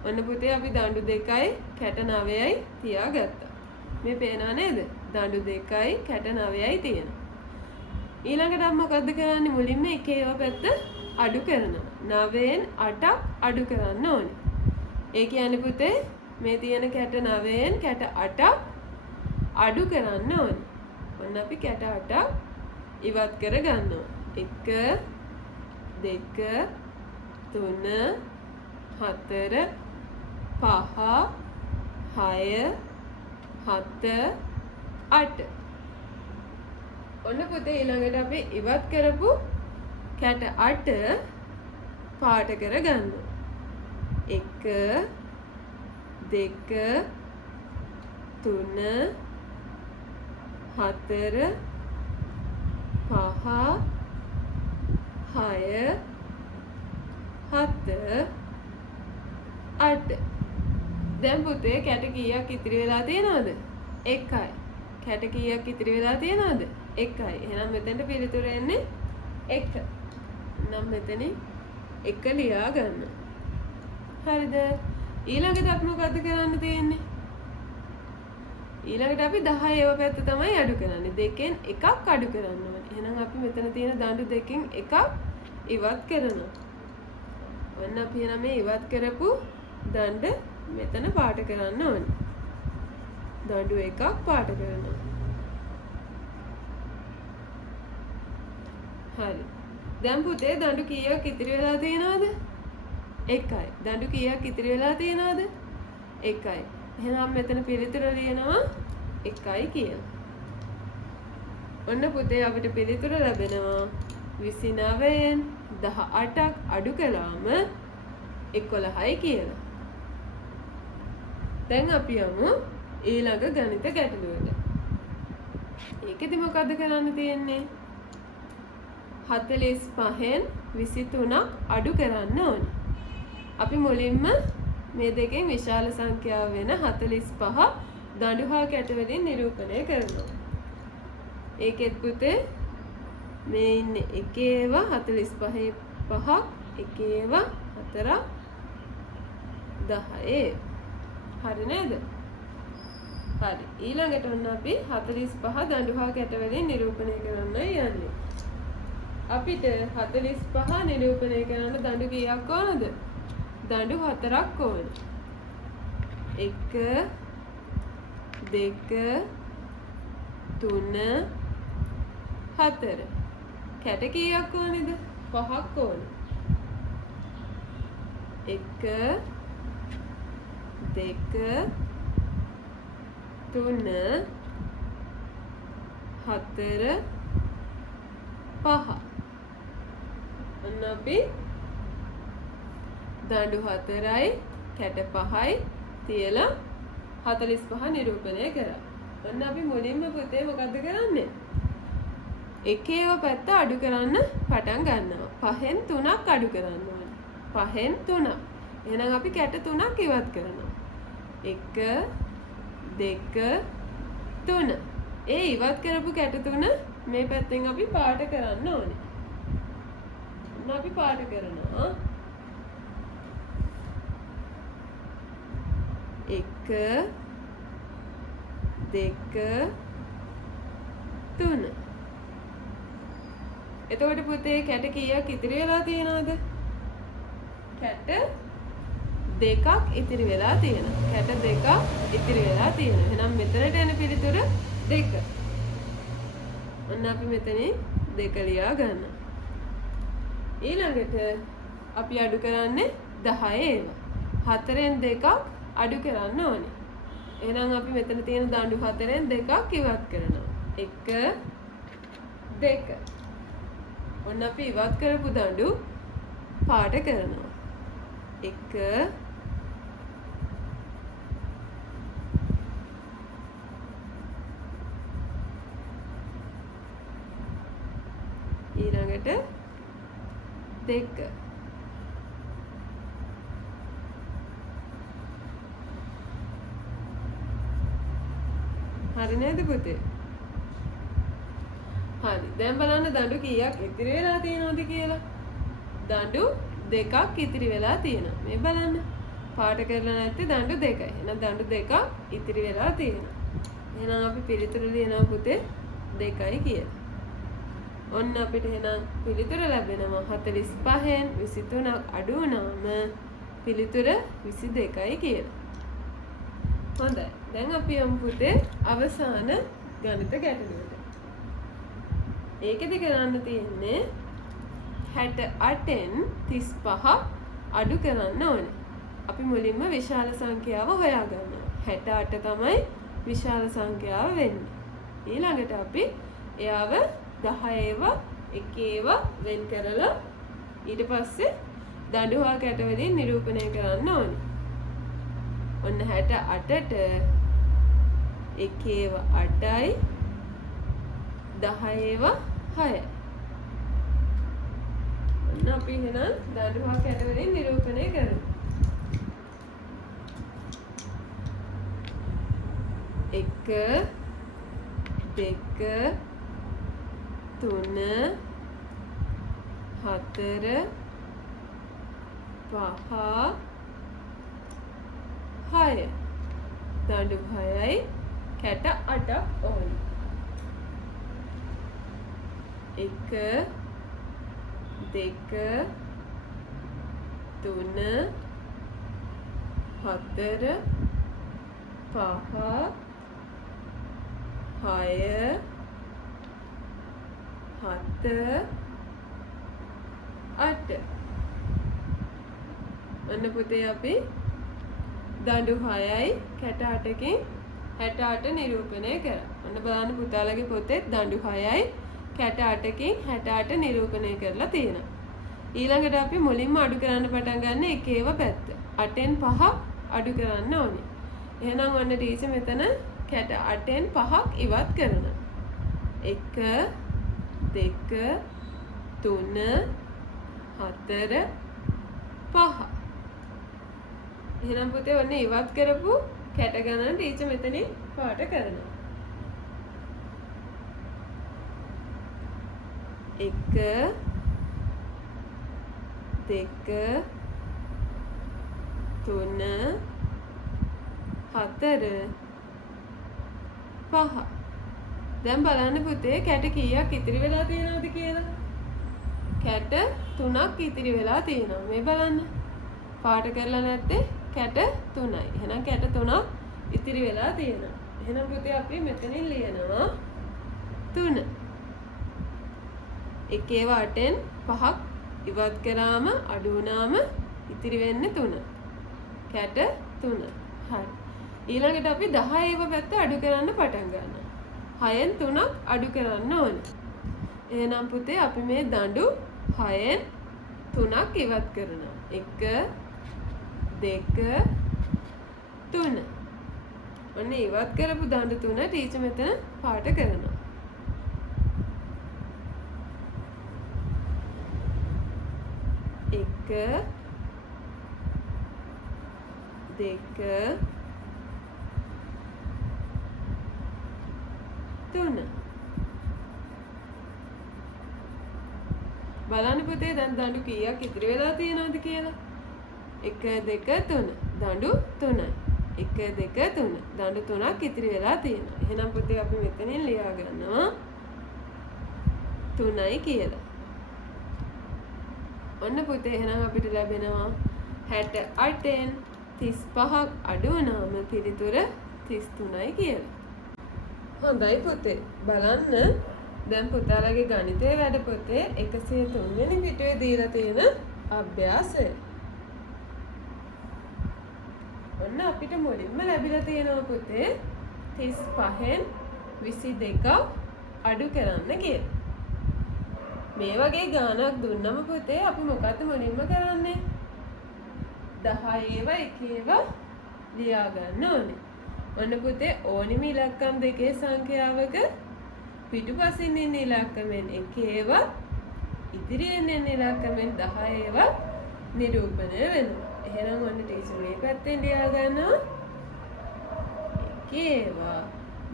ඔන්න පුතේ අපි දඬු 2යි කැට 9යි තියාගත්තා. මේ පේනවා නේද? දඬු 2යි කැට 9යි තියෙනවා. ඊළඟට අපි මොකද්ද කරන්නේ? මුලින්ම එකේව පැත්ත අඩු කරනවා. 9න් 8ක් අඩු කරන්න ඕනේ. ඒ කියන්නේ පුතේ මේ තියෙන කැට 9න් කැට 8ක් අඩු කරන්න ඕනේ. ඔන්න අපි කැට 8ක් ඉවත් කර ගන්නවා. 1 2 3 4 5 6 7 8. ඔන්න පුතේ ඊළඟට අපි ඉවත් කරපු කැට 8 පාට කර ගන්නවා. 1 2 3 4 5 6 7 8. දැන් පුතේ කැට කීයක් ඉතිරි වෙලා තියෙනවද? 1යි. කැට කීයක් ඉතිරි වෙලා තියෙනවද? 1යි. එහෙනම් මෙතනට පිළිතුර එන්නේ 1. නම් මෙතනින් 1 ලියා ගන්න. හරිද? ඊළඟට අපි මොකද්ද කරන්න තියෙන්නේ? ඊළඟට අපි 10 ඒව පැත්ත තමයි අඩු කරන්නේ. 2කින් එකක් අඩු කරන්න ඕනේ. එහෙනම් අපි මෙතන තියෙන දඬු 2කින් එකක් ඉවත් කරනවා. ඔන්න අපි එහෙනම් මේ ඉවත් කරපු දඬ මෙතන පාට කරන්න ඕනේ. දඬු එකක් පාට කරනවා. හරි. දැන් පුතේ දඬු කීයක් ඉතිරි වෙලා තියෙනවද? 1යි. දඬු කීයක් ඉතිරි වෙලා තියෙනවද? 1යි. එහෙනම් මෙතන පිළිතුර ලියනවා 1යි කියලා. ඔන්න පුතේ අපිට පිළිතුර ලැබෙනවා 29න් 18ක් අඩු කළාම 11යි කියලා. දැන් අපි යමු ඊළඟ ගණිත ගැටලුවට. ඒකෙදි මොකද්ද කරන්න තියෙන්නේ? 45න් 23ක් අඩු කරන්න ඕනේ. අපි මුලින්ම මේ දෙකෙන් විශාල සංඛ්‍යාව වෙන 45 දඬු හා කැට වලින් නිරූපණය කරනවා. ඒකෙත් පුතේ මේ ඉන්නේ එකේව 45 5ක් එකේව 4ක් 10. හරි නේද? හරි. ඊළඟට ඔන්න අපි 45 දඬු හා කැට වලින් නිරූපණය කරන්නයි යන්නේ. අපිට 45 නිරූපණය කරන්න දඬු කීයක් ඕනද? දඬු 4ක් ඕනේ. 1 2 3 4. කැට කීයක් ඕනේද? 5ක් ඕනේ. 1 2 3 4 5. ඔන්න අපි දඬු 4යි කැට 5යි තියලා 45 නිරූපණය කරා. ඔන්න අපි මුලින්ම පුතේ මොකද්ද කරන්නේ? එකේව පැත්ත අඩු කරන්න පටන් ගන්නවා. 5න් 3ක් අඩු කරන්න ඕනේ. 5න් 3ක්. එහෙනම් අපි කැට 3ක් ඉවත් කරනවා. 1 2 3. ඒ ඉවත් කරපු කැට 3 මේ පැත්තෙන් අපි පාට කරන්න ඕනේ. ඔන්න අපි පාට කරනවා. 1 2 3. එතකොට පුතේ කැට කීයක් ඉතිරි වෙලා තියෙනවද? කැට 2ක් ඉතිරි වෙලා තියෙනවා. කැට 2ක් ඉතිරි වෙලා තියෙනවා. එහෙනම් මෙතනට එන පිළිතුර 2. ඔන්න අපි මෙතනින් 2 ලියා ගන්නවා. ඊළඟට අපි අඩු කරන්නේ 10 ඒවා. 4න් 2ක් අඩු කරන්න ඕනේ. එහෙනම් අපි මෙතන තියෙන දඬු 4න් 2ක් ඉවත් කරනවා. 1 2. ඔන්න අපි ඉවත් කරපු දඬු පාට කරනවා. 1 ඊළඟට 2 හරි නේද පුතේ? හරි. දැන් බලන්න දඬු කීයක් ඉතිරි වෙලා තියෙනවද කියලා. දඬු 2ක් ඉතිරි වෙලා තියෙනවා. මේ බලන්න. පාට කරලා නැත්තේ දඬු 2යි. එහෙනම් දඬු 2ක් ඉතිරි වෙලා තියෙනවා. එහෙනම් අපි පිළිතුර ලියනවා පුතේ 2යි කියලා. ඔන්න අපිට එහෙනම් පිළිතුර ලැබෙනවා 45න් 23ක් අඩු වුණාම පිළිතුර 22යි කියලා. හොඳයි. දැන් අපි යමු පුතේ අවසාන ගණිත ගැටලුවට. ඒකෙදි කරන්න තියෙන්නේ 68න් 35ක් අඩු කරන්න ඕනේ. අපි මුලින්ම විශාල සංඛ්‍යාව හොයාගන්නවා. 68 තමයි විශාල සංඛ්‍යාව වෙන්නේ. ඊළඟට අපි එයාව 10ව 1ව වෙන් කරලා ඊට පස්සේ දඬු හා කැට වලින් නිරූපණය කරන්න ඕනේ. ඔන්න 68ට 1ව 8යි 10ව 6යි. ඔන්න අපි එහෙනම් දඬු හා කැට වලින් නිරූපණය කරමු. 1 2 3 4 5 6 දඬු 6යි කැට 8ක් ඕනි. 1 2 3 4 5 6 7 8 ඔන්න පුතේ අපි දඬු 6යි කැට 8කින් 68 නිරූපණය කරා. ඔන්න බලන්න පුතාලගේ පොතේ දඬු 6යි කැට 8කින් 68 නිරූපණය කරලා තියෙනවා. ඊළඟට අපි මුලින්ම අඩු කරන්න පටන් ගන්න එකේව පැත්ත. 8න් 5ක් අඩු කරන්න ඕනේ. එහෙනම් ඔන්න ටීචර් මෙතන කැට 8න් 5ක් ඉවත් කරනවා. 1 2 3 4 5 එහෙනම් පුතේ ඔන්න ඉවත් කරපු කැට ගණන් ටීචර් මෙතනින් පාට කරනවා. 1 2 3 4 5 දැන් බලන්න පුතේ කැට කීයක් ඉතිරි වෙලා තියෙනවද කියලා. කැට 3ක් ඉතිරි වෙලා තියෙනවා. මේ බලන්න. පාට කරලා නැත්තේ කැට 3යි. එහෙනම් කැට 3ක් ඉතිරි වෙලා තියෙනවා. එහෙනම් පුතේ අපි මෙතනින් ලියනවා 3. එකේව 8න් 5ක් ඉවත් කරාම අඩු වුණාම ඉතිරි වෙන්නේ 3. කැට 3. හරි. ඊළඟට අපි 10ව පැත්ත අඩු කරන්න පටන් ගන්නවා. 6න් 3ක් අඩු කරන්න ඕනේ. එහෙනම් පුතේ අපි මේ දඬු 6න් 3ක් ඉවත් කරනවා. 1 2 3 ඔන්න ඉවත් කරපු දඬු 3 ටීචර් මෙතන පාට කරනවා. 1 2 3 බලන්න පුතේ දැන් දඬු කීයක් ඉතිරි වෙලා තියෙනවද කියලා. 1 2 3 දඬු 3යි. 1 2 3 දඬු 3ක් ඉතිරි වෙලා තියෙනවා. එහෙනම් පුතේ අපි මෙතනින් ලියා ගන්නවා 3යි කියලා. ඔන්න පුතේ එහෙනම් අපිට ලැබෙනවා 68න් 35ක් අඩු වුණාම පිළිතුර 33යි කියලා. හොඳයි පුතේ බලන්න දැන් පුතාලගේ ගණිතයේ වැඩ පොතේ 103 වෙනි පිටුවේ දීලා තියෙන අභ්‍යාසය. ඔන්න අපිට මුලින්ම ලැබිලා තියෙනවා පුතේ 35න් 22ක් අඩු කරන්න කියලා. මේ වගේ ගානක් දුන්නම පුතේ අපි මොකද්ද මුලින්ම කරන්නේ? 10 ඒවා ලියා ගන්න ඕනේ. ඔන්න පුතේ ඕනිම ඉලක්කම් දෙකේ සංඛ්‍යාවක පිටුපසින් ඉන්න ඉලක්කමෙන් 1 ඒවා ඉදිරියෙන් එන ඉලක්කමෙන් 10 ඒවා නිරූපණය වෙනවා. එහෙනම් ඔන්න ටීචර් මේ පැත්තෙන් ලියා ගන්නවා 1 ඒවා.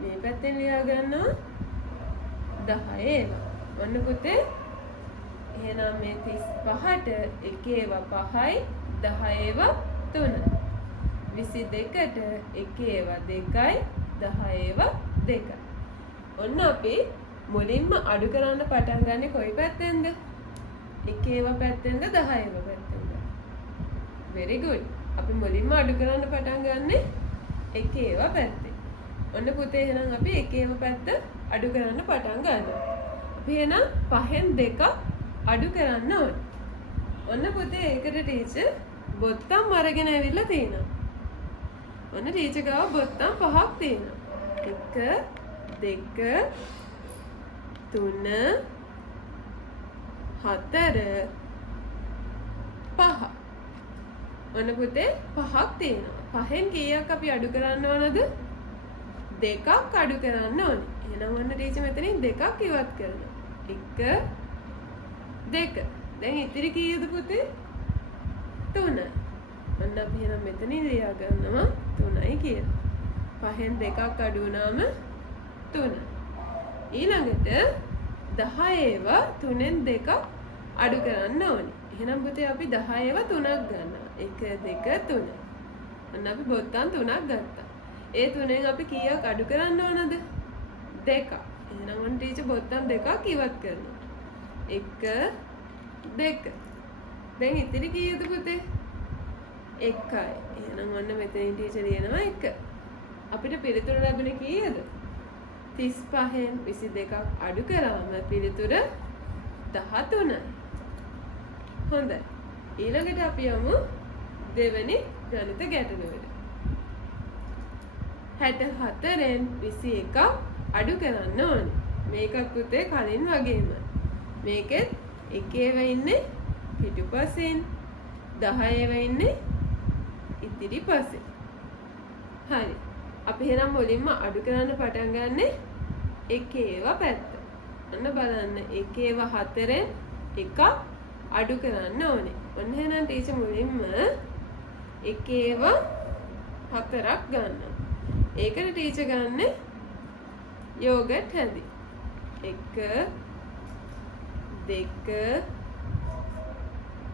මේ පැත්තෙන් ලියා ගන්නවා 10 ඒවා. ඔන්න පුතේ එහෙනම් මේ 35ට 1 ඒවා 5යි 10 ඒවා 3යි. 22ට 1 ඒවා 2යි 10 ඒවා 2යි. ඔන්න අපි මුලින්ම අඩු කරන්න පටන් ගන්නේ කොයි පැත්තෙන්ද? 1 ඒවා පැත්තෙන්ද 10 ඒවා පැත්තෙන්ද? very good. අපි මුලින්ම අඩු කරන්න පටන් ගන්නේ 1 ඒවා පැත්තෙන්. ඔන්න පුතේ එහෙනම් අපි 1 ඒවා පැත්ත අඩු කරන්න පටන් ගන්නවා. අපි එහෙනම් 5න් 2ක් අඩු කරන්න ඕනේ. ඔන්න පුතේ ඒකට ටීචර් බොත්තම් අරගෙන ඇවිල්ලා තියෙනවා. ඔන්න ටීචර් ගාව බොත්තම් 5ක් තියෙනවා. 1 2 3 4 5. ඔන්න පුතේ 5ක් තියෙනවා. 5න් කීයක් අපි අඩු කරන්න ඕනද? 2ක් අඩු කරන්න ඕනේ. එහෙනම් ඔන්න ටීචර් මෙතනින් 2ක් ඉවත් කරනවා. 1 2. දැන් ඉතිරි කීයද පුතේ? 3. ඔන්න අපි එහෙනම් මෙතනින් ලියා ගන්නවා 3යි කියලා. 5න් 2ක් අඩු වුණාම 3. ඊළඟට 10 ඒවා 3න් 2ක් අඩු කරන්න ඕනේ. එහෙනම් පුතේ අපි 10 ඒවා 3ක් ගන්නවා. 1 2 3. ඔන්න අපි බොත්තම් 3ක් ගත්තා. ඒ 3න් අපි කීයක් අඩු කරන්න ඕනද? 2ක්. එහෙනම් ඔන්න ටීචර් බොත්තම් 2ක් ඉවත් කරනවා. 1 2. දැන් ඉතිරි කීයද පුතේ? 1යි. එහෙනම් ඔන්න මෙතනින් ටීචර් ලියනවා 1. අපිට පිළිතුර ලැබෙන්නේ කීයද? 35න් 22ක් අඩු කරාම පිළිතුර 13යි. හොඳයි. ඊළඟට අපි යමු දෙවෙනි ගණිත ගැටලුවට. 64න් 21ක් අඩු කරන්න ඕනේ. මේකත් පුතේ කලින් වගේම. මේකෙත් 1 ඒවා ඉන්නේ පිටුපසින් 10 ඒවා ඉන්නේ ඉදිරිපසින්. හරි. අපි එහෙනම් මුලින්ම අඩු කරන්න පටන් ගන්නෙ 1 ඒවා පැත්ත. ඔන්න බලන්න 1 ඒවා 4න් 1ක් අඩු කරන්න ඕනේ. ඔන්න එහෙනම් ටීචර් මුලින්ම 1 ඒවා 4ක් ගන්නවා. ඒකට ටීචර් ගන්නෙ යෝගට් හැඳි. 1 2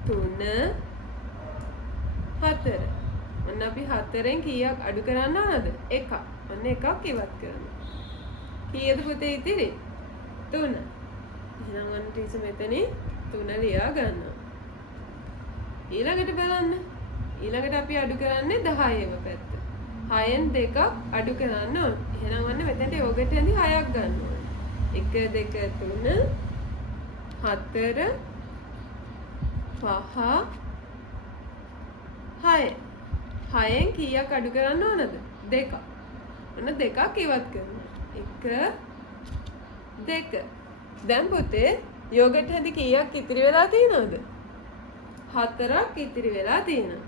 3 4. ඔන්න අපි 4න් කීයක් අඩු කරන්න ඕනද? 1ක්. ඔන්න 1ක් ඉවත් කරනවා. කීයද පුතේ ඉතිරි? 3. එහෙනම් ඔන්න ටීචර් මෙතනින් 3 ලියා ගන්නවා. ඊළඟට බලන්න. ඊළඟට අපි අඩු කරන්නේ 10 ඒවා පැත්ත. 6න් 2ක් අඩු කරන්න ඕනේ. එහෙනම් ඔන්න මෙතනට යෝගට් හැඳි 6ක් ගන්න ඕනේ. 1 2 3 4 5 6. 6න් කීයක් අඩු කරන්න ඕනද? 2ක්. ඔන්න 2ක් ඉවත් කරනවා. 1 2. දැන් පුතේ යෝගට් හැඳි කීයක් ඉතිරි වෙලා තියෙනවද? 4ක් ඉතිරි වෙලා තියෙනවා.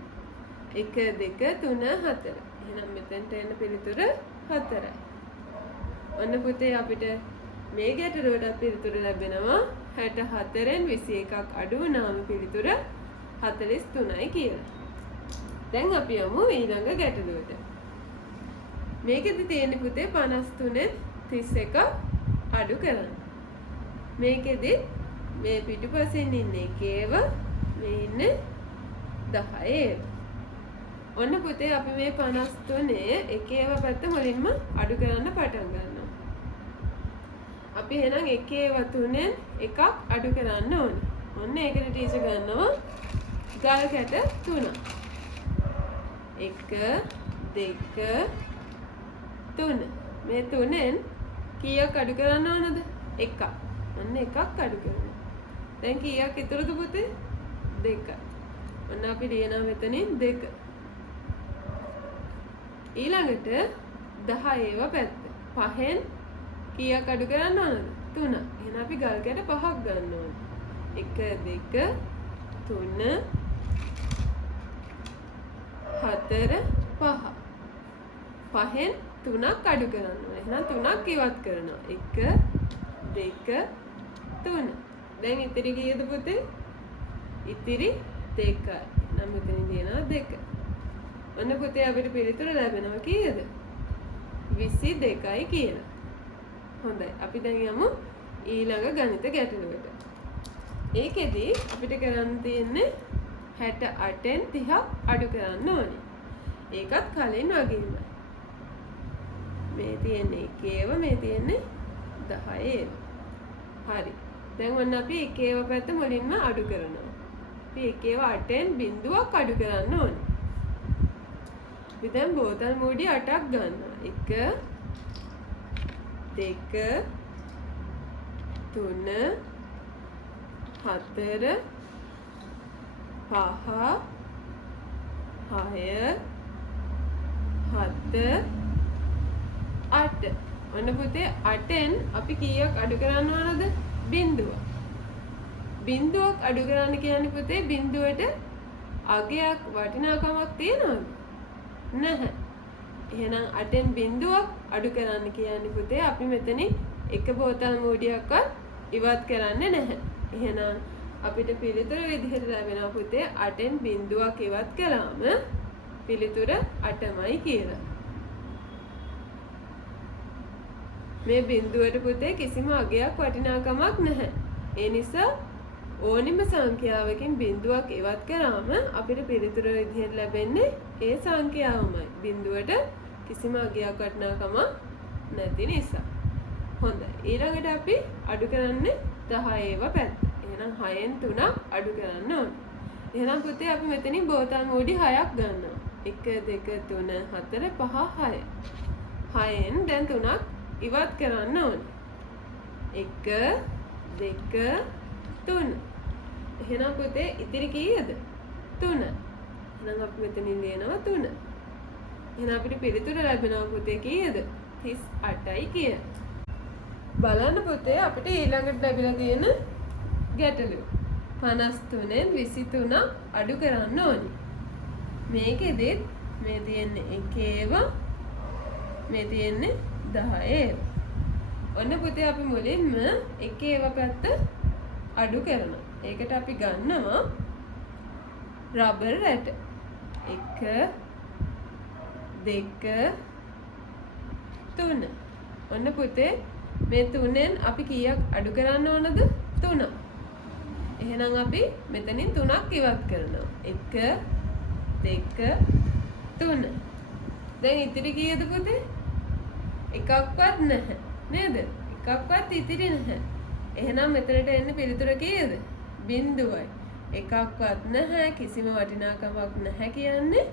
1 2 3 4. එහෙනම් මෙතෙන්ට එන පිළිතුර 4යි. ඔන්න පුතේ අපිට මේ ගැටලුවට පිළිතුර ලැබෙනවා 64න් 21ක් අඩු වුණාම පිළිතුර 43යි කියලා. දැන් අපි යමු ඊළඟ ගැටලුවට. මේකෙදි තියෙන්නේ පුතේ 53න් 31ක් අඩු කරන්න. මේකෙදි මේ පිටුපසින් ඉන්නේ 1 ඒවා, මේ ඉන්නේ 10 ඒවා. ඔන්න පුතේ අපි මේ 53 1 ඒවා පැත්ත මුලින්ම අඩු කරන්න පටන් ගන්නවා. අපි එහෙනම් 1 ඒවා 3න් 1ක් අඩු කරන්න ඕනේ. ඔන්න ඒකට ටීචර් ගන්නවා ගල් කැට 3. 1 2 3. මේ 3න් කීයක් අඩු කරන්න ඕනද? 1ක්. ඔන්න 1ක් අඩු කරනවා. දැන් කීයක් ඉතුරුද පුතේ? 2ක්. ඔන්න අපි ලියනවා මෙතනින් 2. ඊළඟට 10 ඒවා පැත්ත. 5න් කීයක් අඩු කරන්න ඕනද? 3. එහෙනම් අපි ගල් කැට 5ක් ගන්න ඕනේ. 1 2 3 4 5. 5න් 3ක් අඩු කරන්න ඕනේ. එහෙනම් 3ක් ඉවත් කරනවා. 1 2 3. දැන් ඉතිරි කීයද පුතේ? ඉතිරි 2යි. නම් මෙතන තියෙනවා 2. ඔන්න පුතේ අපිට පිළිතුර ලැබෙනවා කීයද? 22යි කියලා. හොඳයි. අපි දැන් යමු ඊළඟ ගණිත ගැටලුවට. ඒකෙදි අපිට කරන්න තියෙන්නේ 68න් 30ක් අඩු කරන්න ඕනේ. ඒකත් කලින් වගේමයි. මේ තියෙන්නේ 1 මේ තියෙන්නේ 10. හරි. දැන් ඔන්න අපි 1 පැත්ත මුලින්ම අඩු කරනවා. අපි 8න් බිඳුවක් අඩු කරන්න ඕනේ. අපි දැන් බෝතල් මූඩි 8ක් ගන්නවා. 1 2 3 4 5 6 7 8. ඔන්න පුතේ 8න් අපි කීයක් අඩු කරන්න ඕනද? බිඳුවක්. බිඳුවක් අඩු කරන්න කියන්නේ පුතේ බිඳුවට අගයක් වටිනාකමක් තියනවද? නැහැ. එහෙනම් 8න් බිඳුවක් අඩු කරන්න කියන්නේ පුතේ අපි මෙතනින් එක බෝතල් මූඩියක්වත් ඉවත් කරන්නේ නැහැ. එහෙනම් අපිට පිළිතුර විදිහට ලැබෙනවා පුතේ 8න් බිඳුවක් ඉවත් කළාම පිළිතුර 8මයි කියලා. මේ බිඳුවට පුතේ කිසිම අගයක් වටිනාකමක් නැහැ. ඒ නිසා ඕනිම සංඛ්‍යාවකින් බිඳුවක් ඉවත් කරාම අපිට පිළිතුර විදිහට ලැබෙන්නේ ඒ සංඛ්‍යාවමයි. බිඳුවට කිසිම අගයක් වටිනාකමක් නැති නිසා. හොඳයි. ඊළඟට අපි අඩු කරන්නේ 10ව පැත්ත. එහෙනම් 6න් 3ක් අඩු කරන්න ඕනේ. එහෙනම් පුතේ අපි මෙතනින් බෝතල් මූඩි 6ක් ගන්නවා. 1 2 3 4 5 6. 6න් දැන් 3ක් ඉවත් කරන්න ඕනේ. 1 2 3. එහෙනම් පුතේ ඉතිරි කීයද? 3. එහෙනම් අපි මෙතනින් ලියනවා 3. එහෙනම් අපිට පිළිතුර ලැබෙනවා පුතේ කීයද? 38යි කිය. බලන්න පුතේ අපිට ඊළඟට ලැබිලා තියෙන ගැටලුව. 53න් 23 අඩු කරන්න ඕනේ. මේකෙදිත් මේ තියෙන්නේ 1 මේ තියෙන්නේ 10. ඔන්න පුතේ අපි මුලින්ම 1 පැත්ත අඩු කරනවා. ඒකට අපි ගන්නවා රබර් රැට. 1 2 3. ඔන්න පුතේ මේ 3ෙන් අපි කීයක් අඩු කරන්න ඕනද? 3. එහෙනම් අපි මෙතනින් 3ක් ඉවත් කරනවා. 1 2 3. දැන් ඉතිරි කීයද පුතේ? එකක්වත් නැහැ. නේද? එකක්වත් ඉතිරි නැහැ. එහෙනම් මෙතනට එන්නේ පිළිතුර කීයද? බිඳුවයි. එකක්වත් නැහැ, කිසිම වටිනාකමක් නැහැ කියන්නේ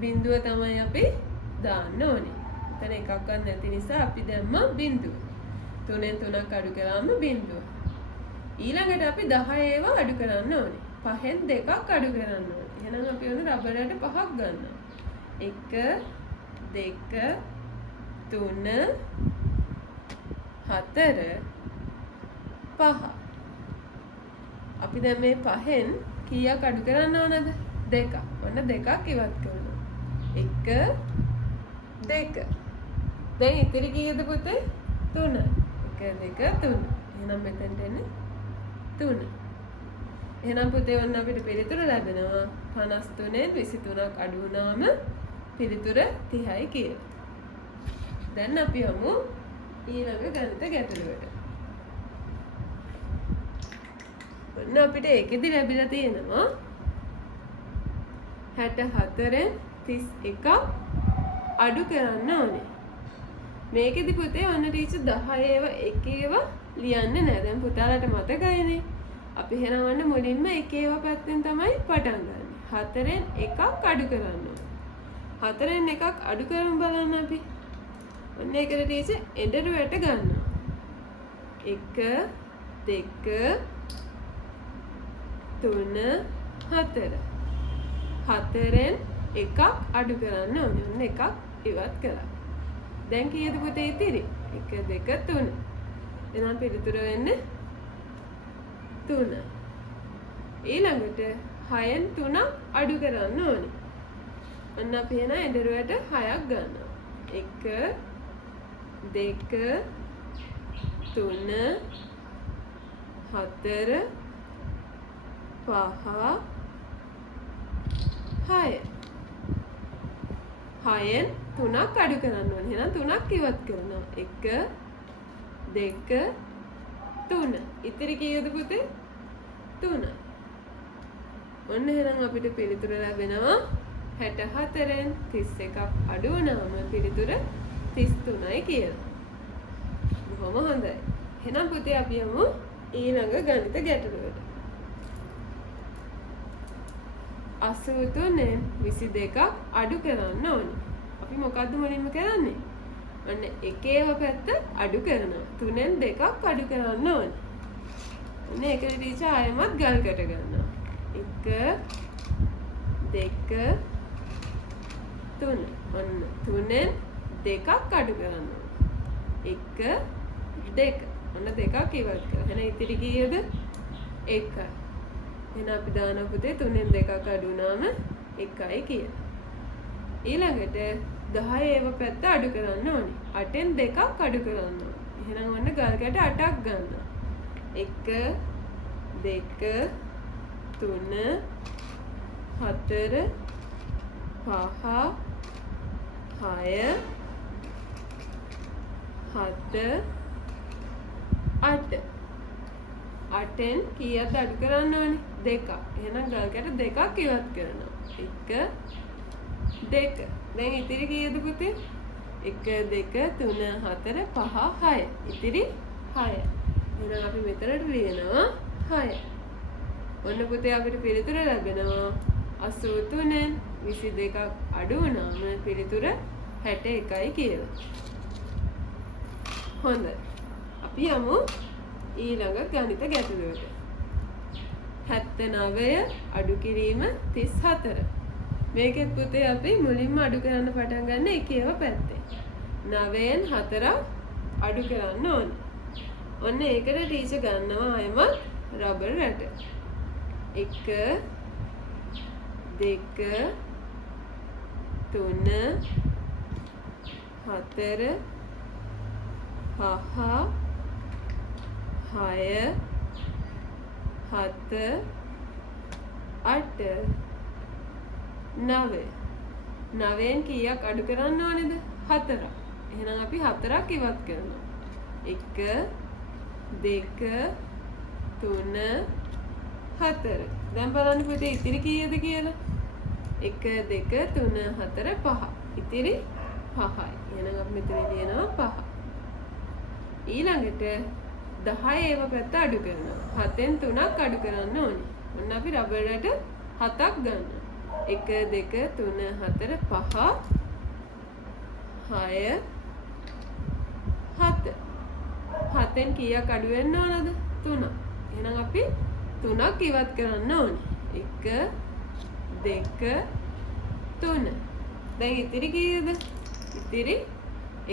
බිඳුව තමයි අපි දාන්න ඕනේ. එතන එකක්වත් නැති නිසා අපි දැම්ම බිඳුව. 3ෙන් 3ක් අඩු කළාම බිඳුව. ඊළඟට අපි 10 අඩු කරන්න ඕනේ. 5ෙන් 2ක් අඩු කරන්න ඕනේ. එහෙනම් අපි ඔන්න රබරයට 5ක් ගන්නවා. 1 2 3 4 5. අපි දැන් මේ 5ෙන් කීයක් අඩු කරන්න ඕනද? 2ක්. ඔන්න 2ක් ඉවත් කරනවා. 1 2. දැන් ඉතිරි කීයද පුතේ? 3. 1 2 3. එහෙනම් මෙතෙන්ට එන්නේ 3. එහෙනම් පුතේ ඔන්න අපිට පිළිතුර ලැබෙනවා 53න් 23ක් අඩු වුණාම පිළිතුර 30යි කියලා. දැන් අපි යමු ඊළඟ ගණිත ගැටලුවට. ඔන්න අපිට ඒකෙදි ලැබිලා තියෙනවා 64න් 31ක් අඩු කරන්න ඕනේ. මේකෙදි පුතේ ඔන්න ටීචර් 10ව 1ව ලියන්නේ නැහැ. දැන් පුතාලට මතකයිනේ. අපි එහෙනම් මුලින්ම 1ව පැත්තෙන් තමයි පටන් ගන්න. 4න් 1ක් අඩු කරන්න ඕනේ. 4න් 1ක් අඩු කරමු බලන්න අපි. ඔන්න ඒකට ටීචර් එඬරු වැට ගන්නවා. 1 2 3 4. 4න් 1ක් අඩු කරන්න ඕනේ. ඔන්න එකක් ඉවත් කළා. දැන් කීයද පුතේ ඉතිරි? 1 2 3. එහෙනම් පිළිතුර වෙන්නේ 3. ඊළඟට 6න් 3ක් අඩු කරන්න ඕනේ. ඔන්න අපි එන එඬරුවට 6ක් ගන්නවා. 1 2 3 4 5 6. 6න් 3ක් අඩු කරන්න ඕනේ. එහෙනම් 3ක් ඉවත් කරනවා. 1 2 3. ඉතිරි කීයද පුතේ? 3. ඔන්න එහෙනම් අපිට පිළිතුර ලැබෙනවා 64න් 31ක් අඩු වුණාම පිළිතුර 33යි කියලා. බොහොම හොඳයි. එහෙනම් පුතේ අපි යමු ඊළඟ ගණිත ගැටලුවට. 83න් 22ක් අඩු කරන්න ඕනේ. අපි මොකද්ද මුලින්ම කරන්නේ? ඔන්න එකේව පැත්ත අඩු කරනවා. 3න් 2ක් අඩු කරන්න ඕනේ. ඔන්න ඒකට ටීචර් ආයෙමත් ගල් කට ගන්නවා. 1 2 3. ඔන්න 3න් 2ක් අඩු කරන්න ඕනේ. 1 2. ඔන්න 2ක් ඉවත් කරා. එහෙනම් ඉතිරි කීයද? 1යි. එහෙනම් අපි දානවා පුතේ 3න් 2ක් අඩු වුණාම 1යි කියලා. ඊළඟට 10 ඒව පැත්ත අඩු කරන්න ඕනේ. 8න් 2ක් අඩු කරන්න ඕනේ. එහෙනම් ඔන්න ගල් කැට 8ක් ගන්නවා. 1 2 3 4 5 6 7 8. 8න් කීයක්ද අඩු කරන්න ඕනේ? 2ක්. එහෙනම් ගල් කැට 2ක් ඉවත් කරනවා. 1 2. දැන් ඉතිරි කීයද පුතේ? 1 2 3 4 5 6. ඉතිරි 6. එහෙනම් අපි මෙතනට ලියනවා 6. ඔන්න පුතේ අපිට පිළිතුර ලැබෙනවා 83න් 22ක් අඩු වුණාම පිළිතුර 61යි කියලා. හොඳයි. අපි යමු ඊළඟ ගණිත ගැටලුවට. 79 අඩු කිරීම 34. මේකෙත් පුතේ අපි මුලින්ම අඩු කරන්න පටන් ගන්න එකේව පැත්තේ. 9න් 4ක් අඩු කරන්න ඕනේ. ඔන්න ඒකට ටීචර් ගන්නවා ආයෙමත් රබර් රැට. 1 2 3 4 5 6 7 8 9. 9න් කීයක් අඩු කරන්න ඕනේද? 4ක්. එහෙනම් අපි 4ක් ඉවත් කරනවා. 1 2 3 4. දැන් බලන්න පුතේ ඉතිරි කීයද කියලා? 1 2 3 4 5. ඉතිරි 5යි. එහෙනම් අපි මෙතන ලියනවා 5. ඊළඟට 10 ඒව පැත්ත අඩු කරනවා. 7න් 3ක් අඩු කරන්න ඕනේ. ඔන්න අපි රබරට 7ක් ගන්නවා. 1 2 3 4 5 6 7. 7න් කීයක් අඩු වෙන්න ඕනද? 3. එහෙනම් අපි 3ක් ඉවත් කරන්න ඕනේ. 1 2 3. දැන් ඉතිරි කීයද? ඉතිරි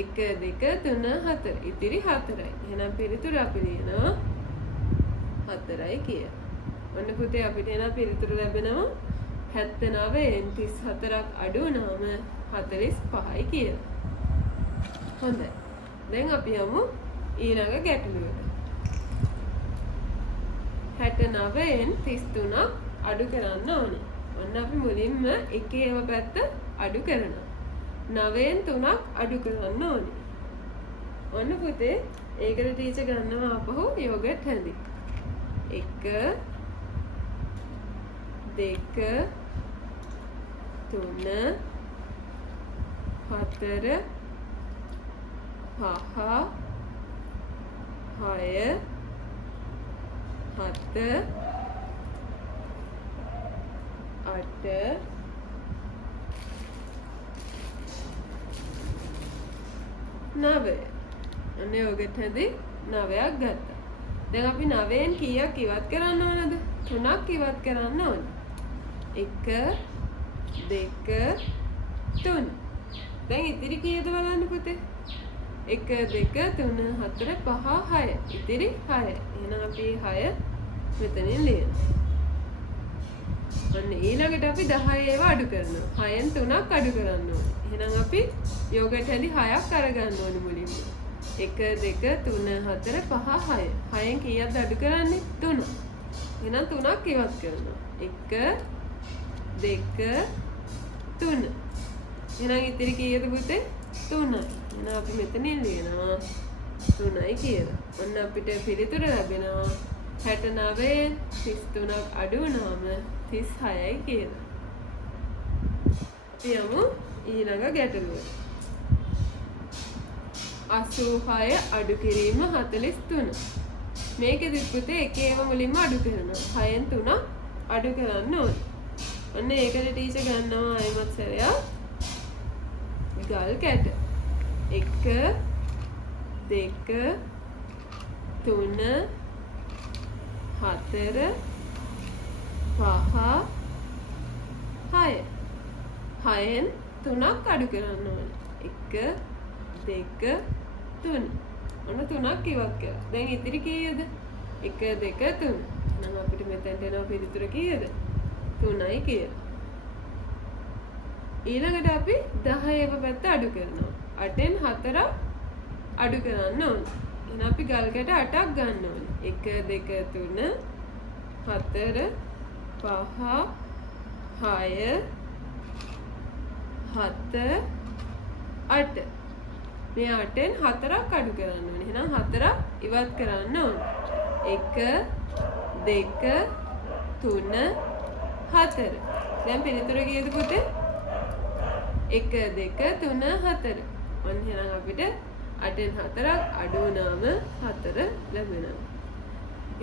1 2 3 4. ඉතිරි 4යි. එහෙනම් පිළිතුර අපි ලියනවා 4යි කියලා. ඔන්න පුතේ අපිට එන පිළිතුර ලැබෙනවා 79න් 34ක් අඩු වුණාම 45යි කියලා. හොඳයි. දැන් අපි යමු ඊළඟ ගැටලුවට. 69න් 33ක් අඩු කරන්න ඕනේ. ඔන්න අපි මුලින්ම එකේ ඒව පැත්ත අඩු කරනවා. 9න් 3ක් අඩු කරන්න ඕනේ. ඔන්න පුතේ ඒකට ටීචර් ගන්නවා අපහු යෝගට් හැඳි. 1 2 3 4 5 6 7 8 9. ඔන්න යෝගට් හැඳි 9ක් ගත්තා. දැන් අපි 9න් කීයක් ඉවත් කරන්න ඕනද? 3ක් ඉවත් කරන්න ඕනේ. 1 2 3. දැන් ඉතිරි කීයද බලන්න පුතේ? 1 2 3 4 5 6. ඉතිරි 6. එහෙනම් අපි 6 මෙතනින් ලියනවා. ඔන්න ඊළඟට අපි 10 ඒවා අඩු කරනවා. 6න් 3ක් අඩු කරන්න ඕනේ. එහෙනම් අපි යෝගට් හැඳි 6ක් අරගන්න ඕනේ මුලින්ම. 1 2 3 4 5 6. 6න් කීයක්ද අඩු කරන්නේ? 3. එහෙනම් 3ක් ඉවත් කරනවා. 1 2 3. එහෙනම් ඉතිරි කීයද පුතේ? 3යි. එහෙනම් අපි මෙතනින් ලියනවා 3යි කියලා. ඔන්න අපිට පිළිතුර ලැබෙනවා 69න් 33ක් අඩු වුණාම 36යි කියලා. අපි යමු ඊළඟ ගැටලුවට. 86 අඩු කිරීම 43. මේකෙදි පුතේ එක ඒවා මුලින්ම අඩු කරනවා. 6න් 3ක් අඩු කරන්න ඕනේ. ඔන්න ඒකට ටීචර් ගන්නවා අයමත් සැරයක්. ගල් කැට 1 2 3 4 5 6. 6න් 3ක් අඩු කරන්න ඕනේ. 1 2 3. ඔන්න 3ක් ඉවත් කරා. දැන් ඉතිරි කීයද? 1 2 3. නම් අපිට මෙතෙන්ට එනවා පිළිතුර කීයද? 3යි කියලා. ඊළඟට අපි 10 ඒව පැත්ත අඩු කරනවා. 8න් 4ක් අඩු කරන්න ඕනේ. එහෙනම් අපි ගල් කැට 8ක් ගන්න ඕනේ. 1 2 3 4 5 6 7 8. මේ 8න් 4ක් අඩු කරන්න ඕනේ. එහෙනම් 4ක් ඉවත් කරන්න ඕනේ. 1 2 3 4. දැන් පිළිතුර කීයද පුතේ? 1 2 3 4. ඔන්න එහෙනම් අපිට 8න් 4ක් අඩු වුණාම 4 ලැබෙනවා.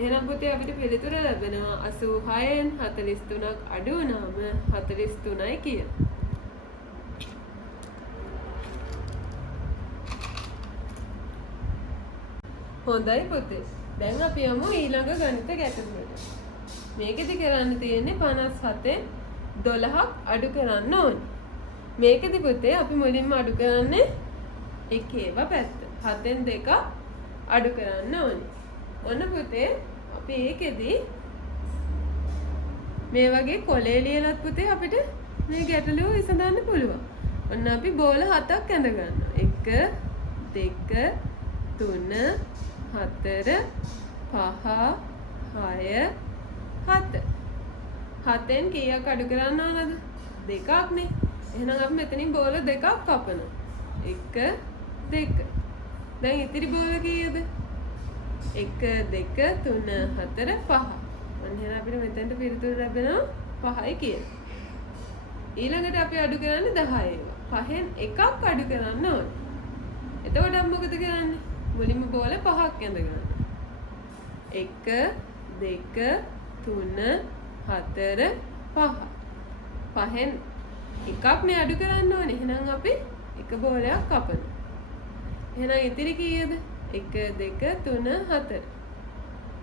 එහෙනම් පුතේ අපිට පිළිතුර ලැබෙනවා 86න් 43ක් අඩු වුණාම 43යි කියලා. හොඳයි පුතේ. දැන් අපි යමු ඊළඟ ගණිත ගැටලුවට. මේකෙදි කරන්න තියෙන්නේ 57න් 12ක් අඩු කරන්න ඕනේ. මේකෙදි පුතේ අපි මුලින්ම අඩු කරන්නේ එකේව පැත්ත. 7න් 2ක් අඩු කරන්න ඕනේ. ඔන්න පුතේ අපි ඒකෙදි මේ වගේ කොලේ ලියලත් පුතේ අපිට මේ ගැටලුව විසඳන්න පුළුවන්. ඔන්න අපි බෝල 7ක් ඇඳ ගන්නවා. 1 2 3 4 5 6 7. 7න් කීයක් අඩු කරන්න ඕනද? 2ක් නේ. එහෙනම් අපි මෙතනින් බෝල 2ක් කපනවා. 1 2. දැන් ඉතිරි බෝල කීයද? 1 2 3 4 5. ඔන්න එහෙනම් අපිට මෙතෙන්ට පිළිතුර ලැබෙනවා 5යි කියලා. ඊළඟට අපි අඩු කරන්නේ 10 ඒවා. 5න් එකක් අඩු කරන්න ඕනේ. එතකොට අපි මොකද කරන්නේ? මුලින්ම බෝල 5ක් ඇඳ ගන්න. 1 2 3 4 5. 5න් එකක් නේ අඩු කරන්න ඕනේ. එහෙනම් අපි එක බෝලයක් කපනවා. එහෙනම් ඉතිරි කීයද? 1 2 3 4.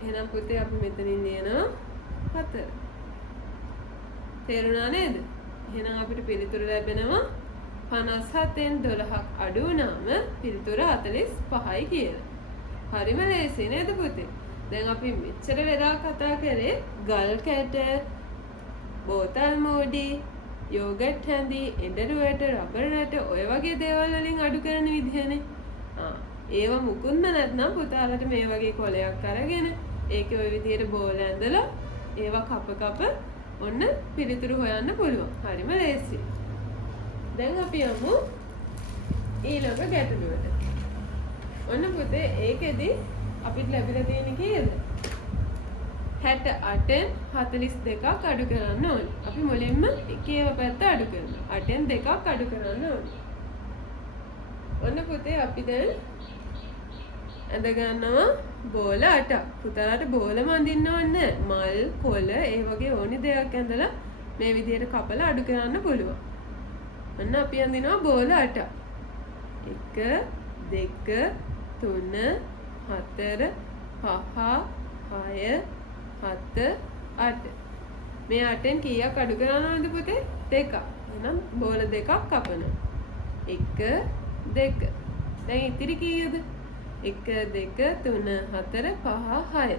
එහෙනම් පුතේ අපි මෙතනින් ලියනවා 4. තේරුණා නේද? එහෙනම් අපිට පිළිතුර ලැබෙනවා 57න් 12ක් අඩු වුණාම පිළිතුර 45යි කියලා. හරිම ලේසි නේද පුතේ? දැන් අපි මෙච්චර වෙලා කතා කරේ ගල් කැට, බෝතල් මෝඩි, යෝගට් හැඳි, එඬරුවට, රබර් රට ඔය වගේ දේවල් වලින් අඩු කරන විදිහනේ. ඒවා මුකුත්ම නැත්නම් පුතාලට මේ වගේ කොලයක් අරගෙන ඒකේ ওই විදිහට බෝල ඇඳලා ඒවා කප ඔන්න පිළිතුරු හොයන්න පුළුවන්. හරිම ලේසි. දැන් අපි යමු ඊළඟ ගැටලුවට. ඔන්න පුතේ ඒකෙදි අපිට ලැබිලා තියෙන්නේ කීයද? 68න් 42ක් අඩු කරන්න ඕනේ. අපි මුලින්ම එකේව පැත්ත අඩු කරනවා. 8න් 2ක් අඩු කරන්න ඕනේ. ඔන්න පුතේ අපි දැන් ඇඳ ගන්නවා බෝල 8ක්. පුතාලට බෝලම අඳින්න ඕනේ මල්, කොළ ඒ වගේ ඕනි දෙයක් ඇඳලා මේ විදිහට කපලා අඩු කරන්න පුළුවන්. ඔන්න අපි අඳිනවා බෝල 8ක්. 1 2 3 4 5 6 7 8. මේ 8න් කීයක් අඩු කරනවද පුතේ? 2ක්. එහෙනම් බෝල 2ක් කපනවා. 1 2. දැන් ඉතිරි කීයද? 1 2 3 4 5 6.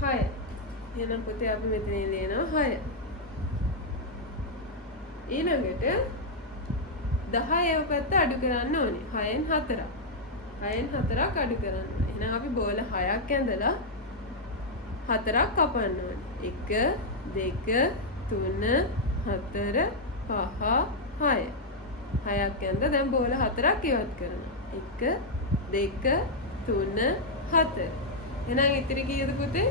6. එහෙනම් පුතේ අපි මෙතන ලියනවා 6. ඊළඟට 10 ඒව පැත්ත අඩු කරන්න ඕනේ. 6න් 4ක්. 6න් 4ක් අඩු කරන්න. එහෙනම් අපි බෝල 6ක් ඇඳලා 4ක් කපන්න ඕනේ. 1 2 3 4 5 6. 6ක් ඇඳ දැන් බෝල 4ක් ඉවත් කරනවා. 1 2 3 4. එහෙනම් ඉතිරි කීයද පුතේ?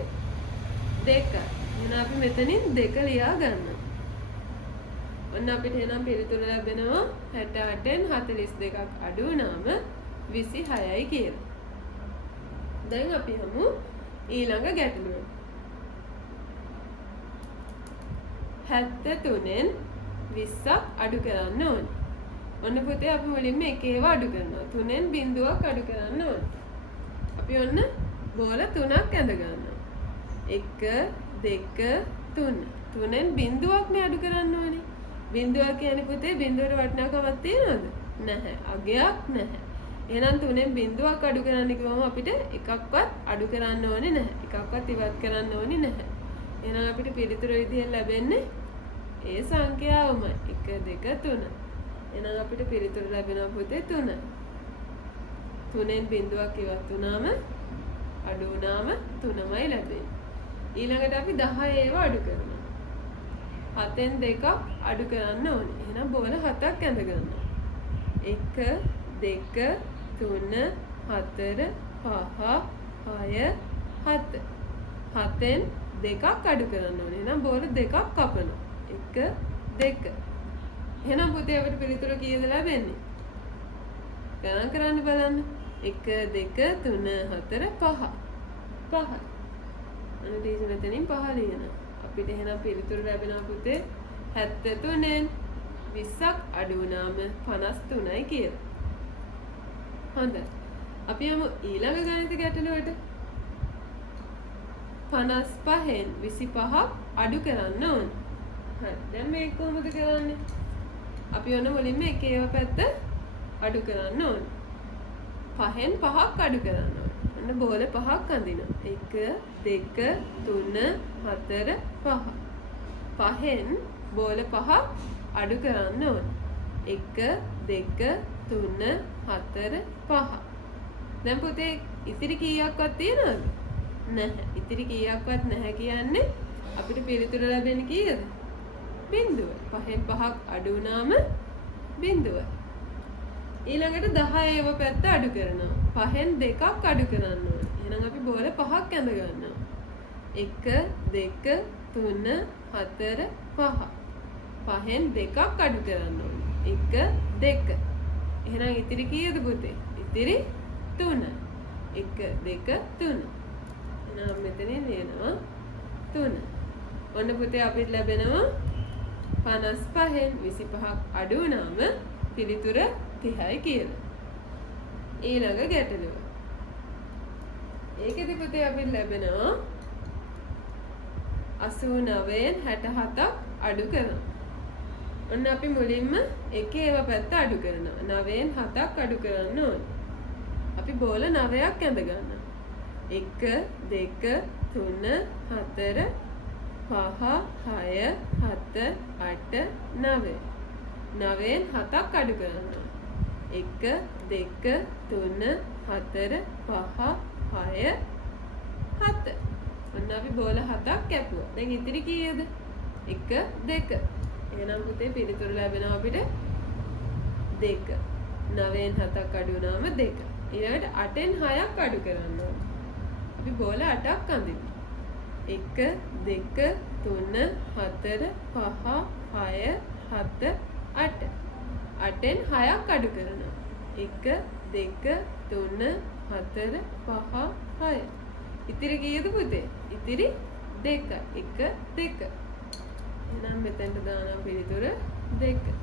2. එහෙනම් අපි මෙතනින් 2 ලියා ගන්නවා. ඔන්න අපිට එහෙනම් පිළිතුර ලැබෙනවා 68න් 42ක් අඩු වුණාම 26යි කියලා. දැන් අපි යමු ඊළඟ ගැටලුවට. 73න් 20ක් අඩු කරන්න ඕනේ. ඔන්න පුතේ අපි මුලින්ම එක ඒවා අඩු කරනවා. 3න් බිඳුවක් අඩු කරන්න ඕනේ. අපි ඔන්න බෝල 3ක් ඇඳ ගන්නවා. 1 2 3. 3න් බිඳුවක් නේ අඩු කරන්න ඕනේ. බිඳුවක් කියන්නේ පුතේ බිඳුවට වටිනාකමක් තියනවද? නැහැ. අගයක් නැහැ. එහෙනම් 3න් බිඳුවක් අඩු කරන්න කිව්වම අපිට එකක්වත් අඩු කරන්න ඕනේ නැහැ. එකක්වත් ඉවත් කරන්න ඕනේ නැහැ. එහෙනම් අපිට පිළිතුර විදිහෙන් ලැබෙන්නේ ඒ සංඛ්‍යාවමයි. 1 2 3. එහෙනම් අපිට පිළිතුර ලැබෙනවා පුතේ 3. 3න් බිඳුවක් ඉවත් වුණාම අඩු වුණාම 3මයි ලැබෙන්නේ. ඊළඟට අපි 10 ඒවා අඩු කරනවා. 7න් 2ක් අඩු කරන්න ඕනේ. එහෙනම් බෝල 7ක් ඇඳ ගන්නවා. 1 2 3 4 5 6 7. 7න් 2ක් අඩු කරන්න ඕනේ. එහෙනම් බෝල 2ක් කපනවා. 1 2. එහෙනම් පුතේ අපිට පිළිතුර කීයද ලැබෙන්නේ? ගණන් කරන්න බලන්න. 1 2 3 4 5. 5. අන්න ටීචර් මෙතනින් 5 ලියනවා. අපිට එහෙනම් පිළිතුර ලැබෙනවා පුතේ 73න් 20ක් අඩු වුණාම 53යි කියලා. හොඳයි. අපි යමු ඊළඟ ගණිත ගැටලුවට. 55න් 25ක් අඩු කරන්න ඕනේ. හරි. දැන් මේක කොහොමද කරන්නේ? අපි ඔන්න මුලින්ම එක ඒවා පැත්ත අඩු කරන්න ඕනේ. 5න් 5ක් අඩු කරන්න ඕනේ. ඔන්න බෝල 5ක් අඳිනවා. 1 2 3 4 5. 5න් බෝල 5ක් අඩු කරන්න ඕනේ. 1 2 3 4 5. දැන් පුතේ ඉතිරි කීයක්වත් තියනවද? නැහැ. ඉතිරි කීයක්වත් නැහැ කියන්නේ අපිට පිළිතුර ලැබෙන්නේ කීයද? බිඳුව. 5න් 5ක් අඩු වුණාම බිඳුව. ඊළඟට 10 ඒව පැත්ත අඩු කරනවා. 5න් 2ක් අඩු කරන්න ඕනේ. එහෙනම් අපි බෝල 5ක් ඇඳ ගන්නවා. 1 2 3 4 5. 5න් 2ක් අඩු කරන්න ඕනේ. 1 2. එහෙනම් ඉතිරි කීයද පුතේ? ඉතිරි 3. 1 2 3. එහෙනම් මෙතනින් ලියනවා 3. ඔන්න පුතේ අපිට ලැබෙනවා 55න් 25ක් අඩු වුණාම පිළිතුර 30යි කියලා. ඊළඟ ගැටලුව. ඒකෙදි පුතේ අපිට ලැබෙනවා 89න් 67ක් අඩු කරනවා. ඔන්න අපි මුලින්ම එක ඒවා පැත්ත අඩු කරනවා. 9න් 7ක් අඩු කරන්න ඕනේ. අපි බෝල 9ක් ඇඳ ගන්නවා. 1 2 3 4 5 6 7 8 9. 9න් 7ක් අඩු කරනවා. 1 2 3 4 5 6 7. ඔන්න අපි බෝල 7ක් කැපුවා. දැන් ඉතිරි කීයද? 1 2. එහෙනම් පුතේ පිළිතුර ලැබෙනවා අපිට 2. 9න් 7ක් අඩු වුණාම 2. ඊළඟට 8න් 6ක් අඩු කරන්න ඕනේ. අපි බෝල 8ක් අඳිනවා. 1 2 3 4 5 6 7 8. 8න් 6ක් අඩු කරනවා. 1 2 3 4 5 6. ඉතිරි කීයද පුතේ? ඉතිරි 2. 1 2. එහෙනම් මෙතෙන්ට දානවා පිළිතුර 2.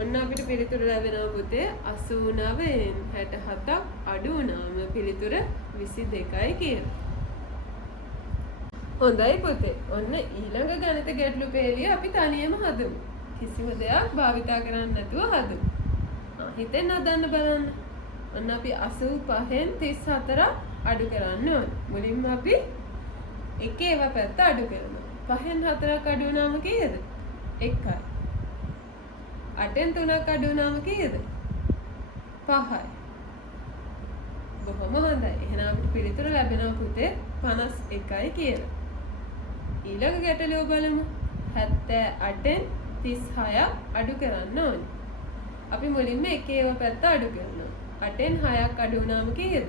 ඔන්න අපිට පිළිතුර ලැබෙනවා පුතේ 89න් 67ක් අඩු වුණාම පිළිතුර 22යි කියලා. හොඳයි පුතේ. ඔන්න ඊළඟ ගණිත ගැටලු පෙළිය අපි තනියම හදමු. කිසිම දෙයක් භාවිතා කරන්නේ නැතුව හදමු. හිතෙන් හදන්න බලන්න. ඔන්න අපි 85න් 34ක් අඩු කරන්න ඕනේ. මුලින්ම අපි එක ඒවා පැත්ත අඩු කරනවා. 5න් 4ක් අඩු වුණාම කීයද? 1යි. 8න් 3ක් අඩු වුණාම කීයද? 5යි. බොහොම හොඳයි. එහෙනම් අපිට පිළිතුර ලැබෙනවා පුතේ 51යි කියලා. ඊළඟ ගැටලුව බලමු. 78න් 36ක් අඩු කරන්න ඕනේ. අපි මුලින්ම එකේ ඒවා පැත්ත අඩු කරනවා. 8න් 6ක් අඩු වුණාම කීයද?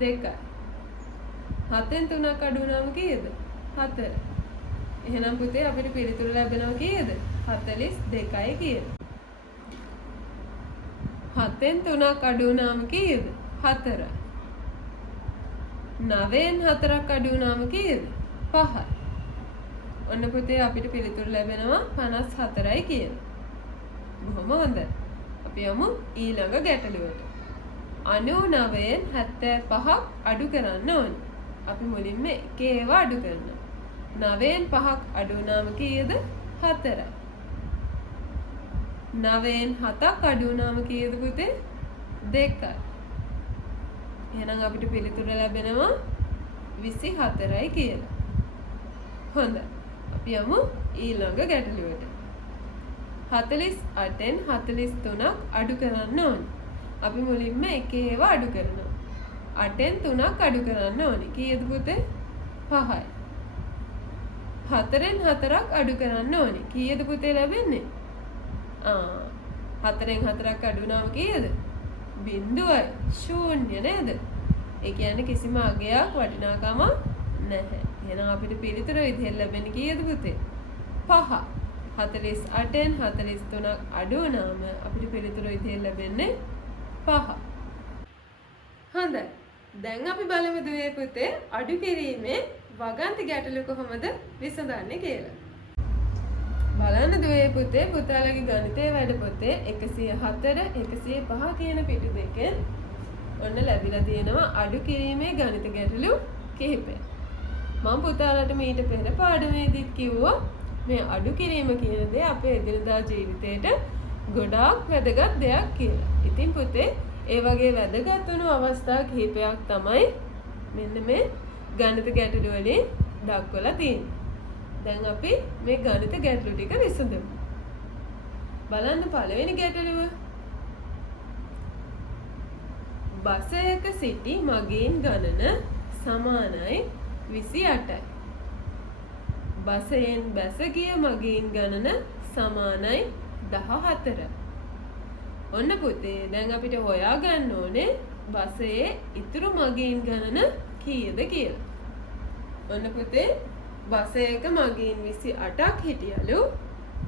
2යි. 7න් 3ක් අඩු වුණාම කීයද? 4. එහෙනම් පුතේ අපිට පිළිතුර ලැබෙනවා කීයද? 42යි කියලා. 7න් 3ක් අඩු වුණාම කීයද? 4යි. 9න් 4ක් අඩු වුණාම කීයද? 5යි. ඔන්න පුතේ අපිට පිළිතුර ලැබෙනවා 54යි කියලා. බොහොම හොඳයි. අපි යමු ඊළඟ ගැටලුවට. 99න් 75ක් අඩු කරන්න ඕනේ. අපි මුලින්ම එකේ ඒවා අඩු කරනවා. 9න් 5ක් අඩු වුණාම කීයද? 4යි. 9න් 7ක් අඩු වුණාම කීයද පුතේ? 2යි. එහෙනම් අපිට පිළිතුර ලැබෙනවා 24යි කියලා. හොඳයි. අපි යමු ඊළඟ ගැටලුවට. 48න් 43ක් අඩු කරන්න ඕනේ. අපි මුලින්ම එකේ ඒවා අඩු කරනවා. 8න් 3ක් අඩු කරන්න ඕනේ. කීයද පුතේ? 5යි. 4න් 4ක් අඩු කරන්න ඕනේ. කීයද පුතේ ලැබෙන්නේ? 4න් 4ක් අඩු වුණාම කීයද? 0යි. ශූන්‍ය නේද? ඒ කියන්නේ කිසිම අගයක් වටිනාකමක් නැහැ. එහෙනම් අපිට පිළිතුර විදිහට ලැබෙන්නේ කීයද පුතේ? 5. 48න් 43ක් අඩු වුණාම අපිට පිළිතුර විදිහට ලැබෙන්නේ 5. හොඳයි. දැන් අපි බලමු දුවේ පුතේ අඩු කිරීමේ වගන්ති ගැටලු කොහොමද විසඳන්නේ කියලා. බලන්න දුවේ පුතේ පුතාලගේ ගණිතයේ වැඩ පොතේ 104 105 කියන පිටු දෙකෙන් ඔන්න ලැබිලා තියෙනවා අඩු කිරීමේ ගණිත ගැටලු කිහිපයක්. මම පුතාලට මීට පෙර පාඩමේදීත් කිව්වා මේ අඩු කිරීම කියන දේ අපේ එදිනදා ජීවිතේට ගොඩාක් වැදගත් දෙයක් කියලා. ඉතින් පුතේ ඒ වගේ වැදගත් වුණු අවස්ථා කිහිපයක් තමයි මෙන්න මේ ගණිත ගැටලු වලින් දක්වලා තියෙන්නේ. දැන් අපි මේ ගණිත ගැටලු ටික විසඳමු. බලන්න පළවෙනි ගැටලුව. බසයක සිටි මගීන් ගණන සමානයි 28යි. බසයෙන් බැස ගිය මගීන් ගණන සමානයි 14යි. ඔන්න පුතේ දැන් අපිට හොයාගන්න ඕනේ බසයේ ඉතුරු මගීන් ගණන කීයද කියලා. ඔන්න පුතේ බසයක මගීන් 28ක් හිටියලු.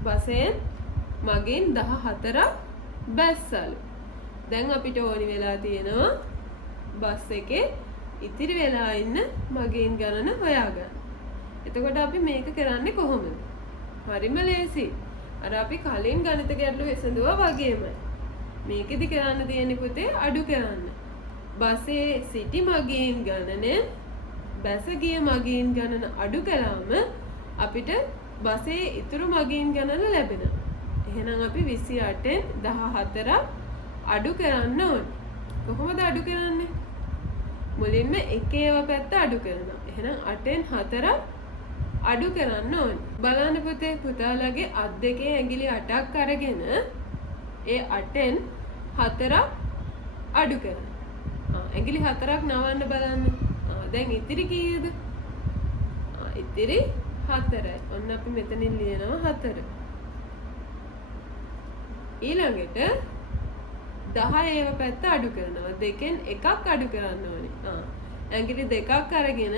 බසයෙන් මගීන් 14ක් බැස්සලු. දැන් අපිට ඕනි වෙලා තියෙනවා බස් එකේ ඉතිරි වෙලා ඉන්න මගීන් ගණන හොයාගන්න. එතකොට අපි මේක කරන්නේ කොහොමද? හරිම ලේසි. අර අපි කලින් ගණිත ගැටලු විසඳුවා වගේමයි. මේකෙදි කරන්න තියෙන්නේ පුතේ අඩු කරන්න. බසේ සිටි මගීන් ගණනෙන් බැස ගිය මගීන් ගණන අඩු කළාම අපිට බසේ ඉතුරු මගීන් ගණන ලැබෙනවා. එහෙනම් අපි 28න් 14ක් අඩු කරන්න ඕනේ. කොහොමද අඩු කරන්නේ? මුලින්ම එකේ ඒවා පැත්ත අඩු කරනවා. එහෙනම් 8න් 4ක් අඩු කරන්න ඕනේ. බලන්න පුතේ පුතාලගේ අත් දෙකේ ඇඟිලි 8ක් අරගෙන ඒ 8න් 4ක් අඩු කරනවා. ඇඟිලි 4ක් නවන්න බලන්න. දැන් ඉතිරි කීයද? ඉතිරි 4යි. ඔන්න අපි මෙතනින් ලියනවා 4. ඊළඟට 10 ඒව පැත්ත අඩු කරනවා. දෙකෙන් එකක් අඩු කරන්න ඕනේ. ඇඟිලි දෙකක් අරගෙන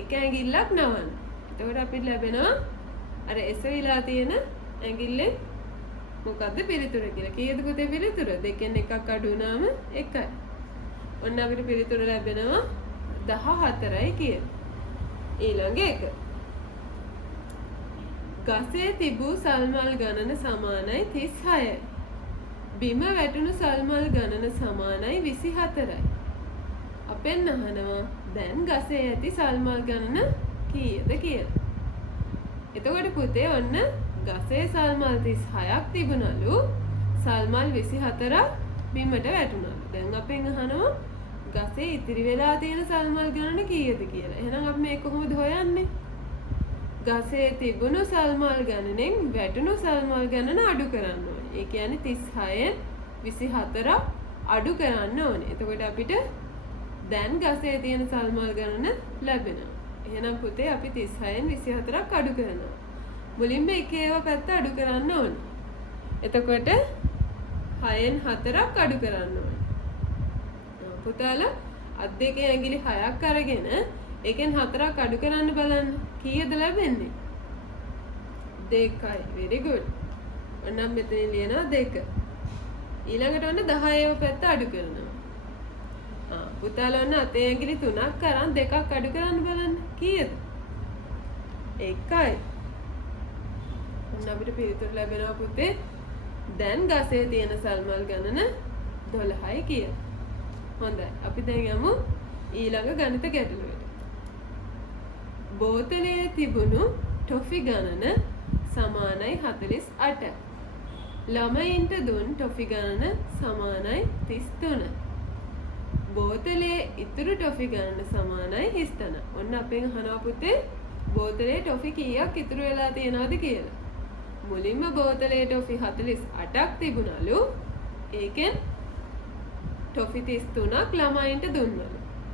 එක ඇඟිල්ලක් නවන්න. එතකොට අපිට ලැබෙනවා අර එසවිලා තියෙන ඇඟිල්ලේ මොකද්ද පිළිතුර කියලා. කීයද පුතේ පිළිතුර? දෙකෙන් එකක් අඩු වුණාම 1යි. ඔන්න අපිට පිළිතුර ලැබෙනවා 14යි කියලා. ඊළඟ එක. ගසේ තිබූ සල්මල් ගණන සමානයි 36යි. බිම වැටුණු සල්මල් ගණන සමානයි 24යි. අපෙන් අහනවා දැන් ගසේ ඇති සල්මල් ගණන කීයද කියලා. එතකොට පුතේ ඔන්න ගසේ සල්මල් 36ක් තිබුණලු. සල්මල් 24ක් බිමට වැටුණලු. දැන් අපෙන් අහනවා ගසේ ඉතිරි වෙලා තියෙන සල්මල් ගණන කීයද කියලා. එහෙනම් අපි මේක කොහොමද හොයන්නේ? ගසේ තිබුණු සල්මල් ගණනෙන් වැටුණු සල්මල් ගණන අඩු කරන්න ඕනේ. ඒ කියන්නේ 36න් 24ක් අඩු කරන්න ඕනේ. එතකොට අපිට දැන් ගසේ තියෙන සල්මල් ගණන ලැබෙනවා. එහෙනම් පුතේ අපි 36න් 24ක් අඩු කරනවා. මුලින්ම එක ඒවා පැත්ත අඩු කරන්න ඕනේ. එතකොට 6න් 4ක් අඩු කරන්න ඕනේ. පුතාලා අත් දෙකේ ඇඟිලි 6ක් අරගෙන එකෙන් 4ක් අඩු කරන්න බලන්න. කීයද ලැබෙන්නේ? 2යි. very good. ඔන්න මෙතන ලියනවා 2. ඊළඟට ඔන්න 10 ඒවා පැත්ත අඩු කරනවා. පුතාලා ඔන්න අතේ ඇඟිලි 3ක් අරන් 2ක් අඩු කරන්න බලන්න. කීයද? 1යි. ඔන්න අපිට පිළිතුරු ලැබෙනවා පුතේ. දැන් ගසේ තියෙන සල්මල් ගණන 12යි කියලා. හොඳයි. අපි දැන් යමු ඊළඟ ගණිත ගැටලුවට. බෝතලයේ තිබුණු ටොෆි ගණන සමානයි 48. ළමයින්ට දුන් ටොෆි ගණන සමානයි 33. බෝතලයේ ඉතුරු ටොෆි ගණන සමානයි 33. ඔන්න අපෙන් අහනවා පුතේ බෝතලයේ ටොෆි කීයක් ඉතුරු වෙලා තියෙනවද කියලා. මුලින්ම බෝතලයේ ටොෆි 48ක් තිබුණලු. ඒකෙන් ටොෆි 33ක් ළමයින්ට දුන්නලු.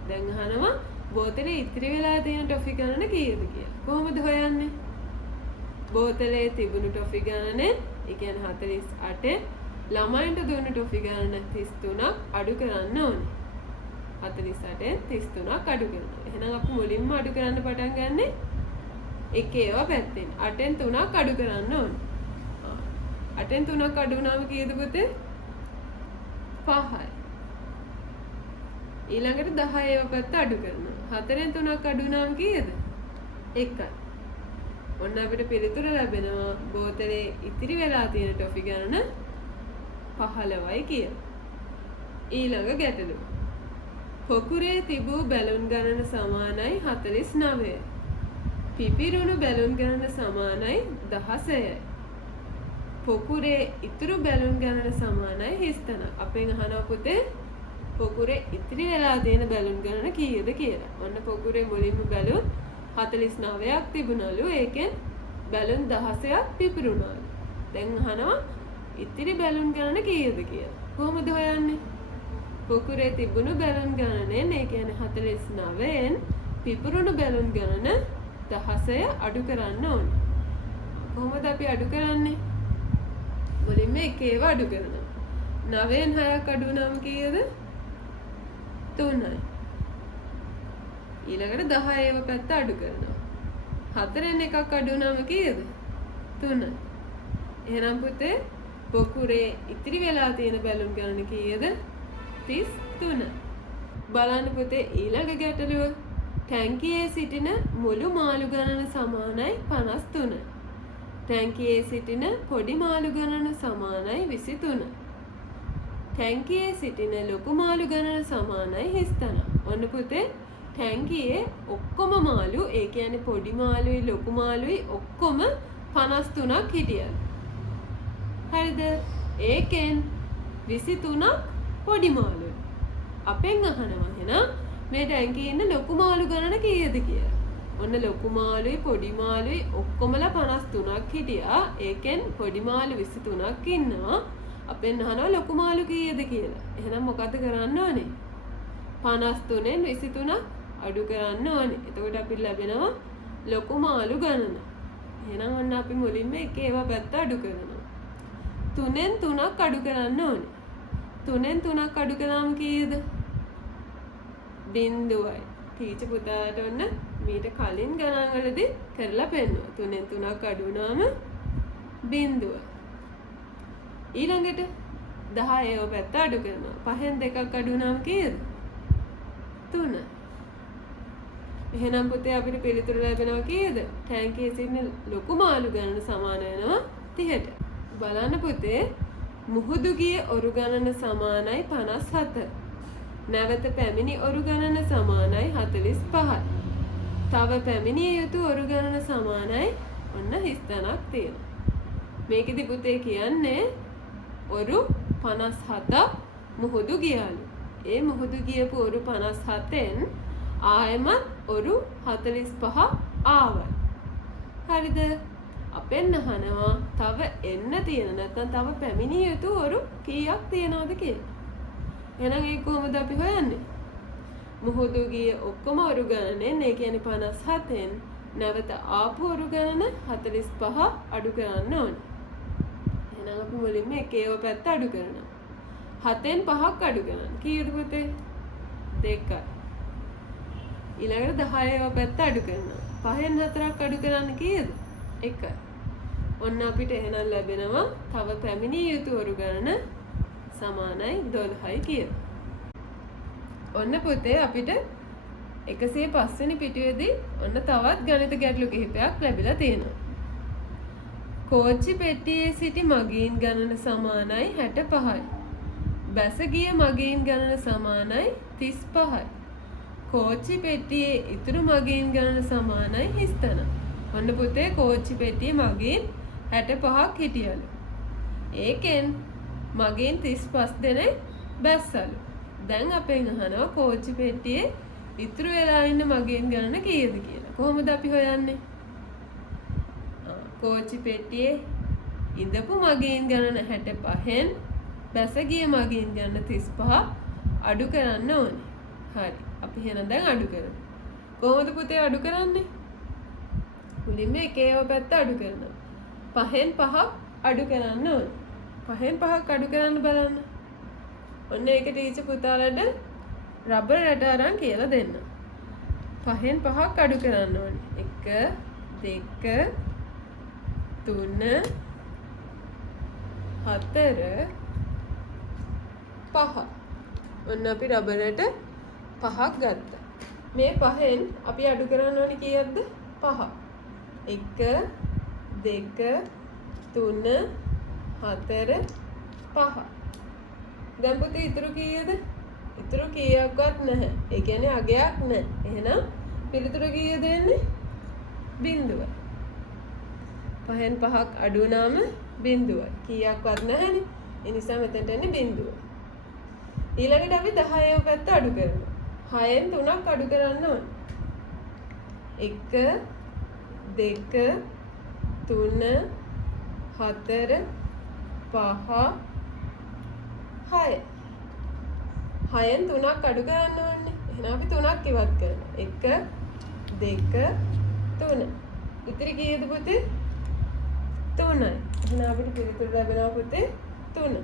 දැන් අහනවා බෝතලේ ඉතිරි වෙලා තියෙන ටොෆි ගණන කීයද කියලා. කොහොමද හොයන්නේ? බෝතලේ තිබුණු ටොෆි ගණන, ඒ කියන්නේ 48 ළමයින්ට දුන්නු ටොෆි ගණන 33ක් අඩු කරන්න ඕනේ. 48න් 33ක් අඩු කරනවා. එහෙනම් අපි මුලින්ම අඩු කරන්න පටන් ගන්නෙ එක ඒවා පැත්තෙන්. 8න් 3ක් අඩු කරන්න ඕනේ. 8න් 3ක් අඩු වුණාම කීයද පුතේ? 5යි. ඊළඟට 10 ඒවා පැත්ත අඩු කරනවා. 4න් 3ක් අඩු වුණාම කීයද? 1යි. ඔන්න අපිට පිළිතුර ලැබෙනවා බෝතලේ ඉතිරි වෙලා තියෙන ටොෆි ගණන 15යි කියලා. ඊළඟ ගැටලුව. පොකුරේ තිබූ බැලුන් ගණන සමානයි 49යි. පිපිරුණු බැලුන් ගණන සමානයි 16යි. පොකුරේ ඉතුරු බැලුන් ගණන සමානයි 30. අපෙන් අහනවා පුතේ පොකුරේ ඉතිරි වෙලා තියෙන බැලුන් ගණන කීයද කියලා. ඔන්න පොකුරේ මුලින්ම බැලුන් 49ක් තිබුණලු. ඒකෙන් බැලුන් 16ක් පිපිරුණාලු. දැන් අහනවා ඉතිරි බැලුන් ගණන කීයද කියලා. කොහොමද හොයන්නේ? පොකුරේ තිබුණු බැලුන් ගණනෙන්, ඒ කියන්නේ 49න් පිපිරුණු බැලුන් ගණන 16 අඩු කරන්න ඕනේ. කොහොමද අපි අඩු කරන්නේ? මුලින්ම එක ඒවා අඩු කරනවා. 9න් 6ක් අඩු වුණාම කීයද? 3යි. ඊළඟට 10 ඒවා පැත්ත අඩු කරනවා. 4න් එකක් අඩු වුණාම කීයද? 3යි. එහෙනම් පුතේ පොකුරේ ඉතිරි වෙලා තියෙන බැලුන් ගණන කීයද? 33. බලන්න පුතේ ඊළඟ ගැටලුව. ටැංකියේ සිටින මුළු මාළු ගණන සමානයි 53. ටැංකියේ සිටින පොඩි මාළු ගණන සමානයි 23. ටැංකියේ සිටින ලොකු මාළු ගණන සමානයි 30. ඔන්න පුතේ ටැංකියේ ඔක්කොම මාළු, ඒ කියන්නේ පොඩි මාළුයි ලොකු මාළුයි ඔක්කොම 53ක් හිටියලු. හරිද? ඒකෙන් 23ක් පොඩි මාළුයි. අපෙන් අහනවා එහෙනම් මේ ටැංකියේ ඉන්න ලොකු මාළු ගණන කීයද කියලා. ඔන්න ලොකු මාළුයි පොඩි මාළුයි ඔක්කොමලා 53ක් හිටියා. ඒකෙන් පොඩි මාළු 23ක් ඉන්නවා. අපෙන් අහනවා ලොකු මාළු කීයද කියලා. එහෙනම් මොකද කරන්න ඕනේ? 53න් 23ක් අඩු කරන්න ඕනේ. එතකොට අපිට ලැබෙනවා ලොකු මාළු ගණන. එහෙනම් ඔන්න අපි මුලින්ම එක ඒවා පැත්ත අඩු කරනවා. 3න් 3ක් අඩු කරන්න ඕනේ. 3න් 3ක් අඩු කළාම කීයද? 0යි. ටීචර් පුතාට ඔන්න මීට කලින් ගණන් වලදී කරලා පෙන්නුවා. 3න් 3ක් අඩු වුණාම 0. ඊළඟට 10 ඒවා පැත්ත අඩු කරනවා. 5න් 2ක් අඩු වුණාම කීයද? 3. එහෙනම් පුතේ අපිට පිළිතුරු ලැබෙනවා කීයද? ටැංකියේ සිටින ලොකු මාළු ගණන සමාන වෙනවා 30ට. බලන්න පුතේ මුහුදු ගිය ඔරු ගණන සමානයි 57. නැවත පැමිණි ඔරු ගණන සමානයි 45යි. තව පැමිණිය යුතු ඔරු ගණන සමානයි ඔන්න 30ක් තියෙනවා. මේකෙදි පුතේ කියන්නේ ඔරු 57ක් මුහුදු ගියාලු. ඒ මුහුදු ගියපු ඔරු 57න් ආයෙමත් ඔරු 45ක් ආවයි. හරිද? අපෙන් අහනවා තව එන්න තියෙන නැත්නම් තව පැමිණිය යුතු ඔරු කීයක් තියෙනවද කියලා. එහෙනම් ඒක කොහොමද අපි හොයන්නේ? මුහුදු ගියේ ඔක්කොම ඔරු ගණනෙන් ඒ කියන්නේ 57න් නැවත ආපු ඔරු ගණන 45 අඩු කරන්න ඕනේ. එහෙනම් අපි මුලින්ම එකේව පැත්ත අඩු කරනවා. 7න් 5ක් අඩු කරන්න. කීයද පුතේ? 2යි. ඊළඟට 10ව පැත්ත අඩු කරනවා. 5න් 4ක් අඩු කරන්න කීයද? 1යි. ඔන්න අපිට එහෙනම් ලැබෙනවා තව පැමිණිය යුතු ඔරු ගණන සමානයි 12යි කියලා. ඔන්න පුතේ අපිට 105 වෙනි පිටුවේදී ඔන්න තවත් ගණිත ගැටලු කිහිපයක් ලැබිලා තියෙනවා. කෝච්චි පෙට්ටියේ සිටි මගීන් ගණන සමානයි 65යි. බැස ගිය මගීන් ගණන සමානයි 35යි. කෝච්චි පෙට්ටියේ ඉතුරු මගීන් ගණන සමානයි හිස්තන. ඔන්න පුතේ කෝච්චි පෙට්ටියේ මගීන් 65ක් හිටියලු. ඒකෙන් මගීන් 35 දෙනෙක් බැස්සලු. දැන් අපෙන් අහනවා කෝච්චි පෙට්ටියේ ඉතුරු වෙලා ඉන්න මගීන් ගණන කීයද කියලා. කොහොමද අපි හොයන්නේ? කෝච්චි පෙට්ටියේ ඉඳපු මගීන් ගණන 65න් බැස ගිය මගීන් ගණන 35 අඩු කරන්න ඕනේ. හරි. අපි එහෙනම් දැන් අඩු කරමු. කොහොමද පුතේ අඩු කරන්නේ? මුලින්ම එකේව පැත්ත අඩු කරනවා. 5න් 5ක් අඩු කරන්න ඕනේ. 5න් 5ක් අඩු කරන්න බලන්න. ඔන්න ඒක ටීචර් පුතාලට රබර් රැට අරන් කියලා දෙන්න. 5න් 5ක් අඩු කරන්න ඕනේ. 1 2 3 4 5. ඔන්න අපි රබර් රැට 5ක් ගත්තා. මේ 5න් අපි අඩු කරන්න ඕනේ කීයක්ද? 5. 1 2 3 4 5. දැන් පුතේ ඉතුරු කීයද? ඉතුරු කීයක්වත් නැහැ. ඒ කියන්නේ අගයක් නැහැ. එහෙනම් පිළිතුර කීයද එන්නේ? බිංදුවයි. 5න් 5ක් අඩු වුණාම බිංදුවයි. කීයක්වත් නැහැනේ. ඒ නිසා මෙතනට එන්නේ බිංදුව. ඊළඟට අපි 10ව පැත්ත අඩු කරනවා. 6න් 3ක් අඩු කරන්න ඕනේ. 1 2 3 4 5 6. 6න් 3ක් අඩු කරන්න ඕනේ. එහෙනම් අපි 3ක් ඉවත් කරනවා. 1 2 3. ඉතිරි කීයද පුතේ? 3යි. එහෙනම් අපිට පිළිතුර ලැබෙනවා පුතේ 3.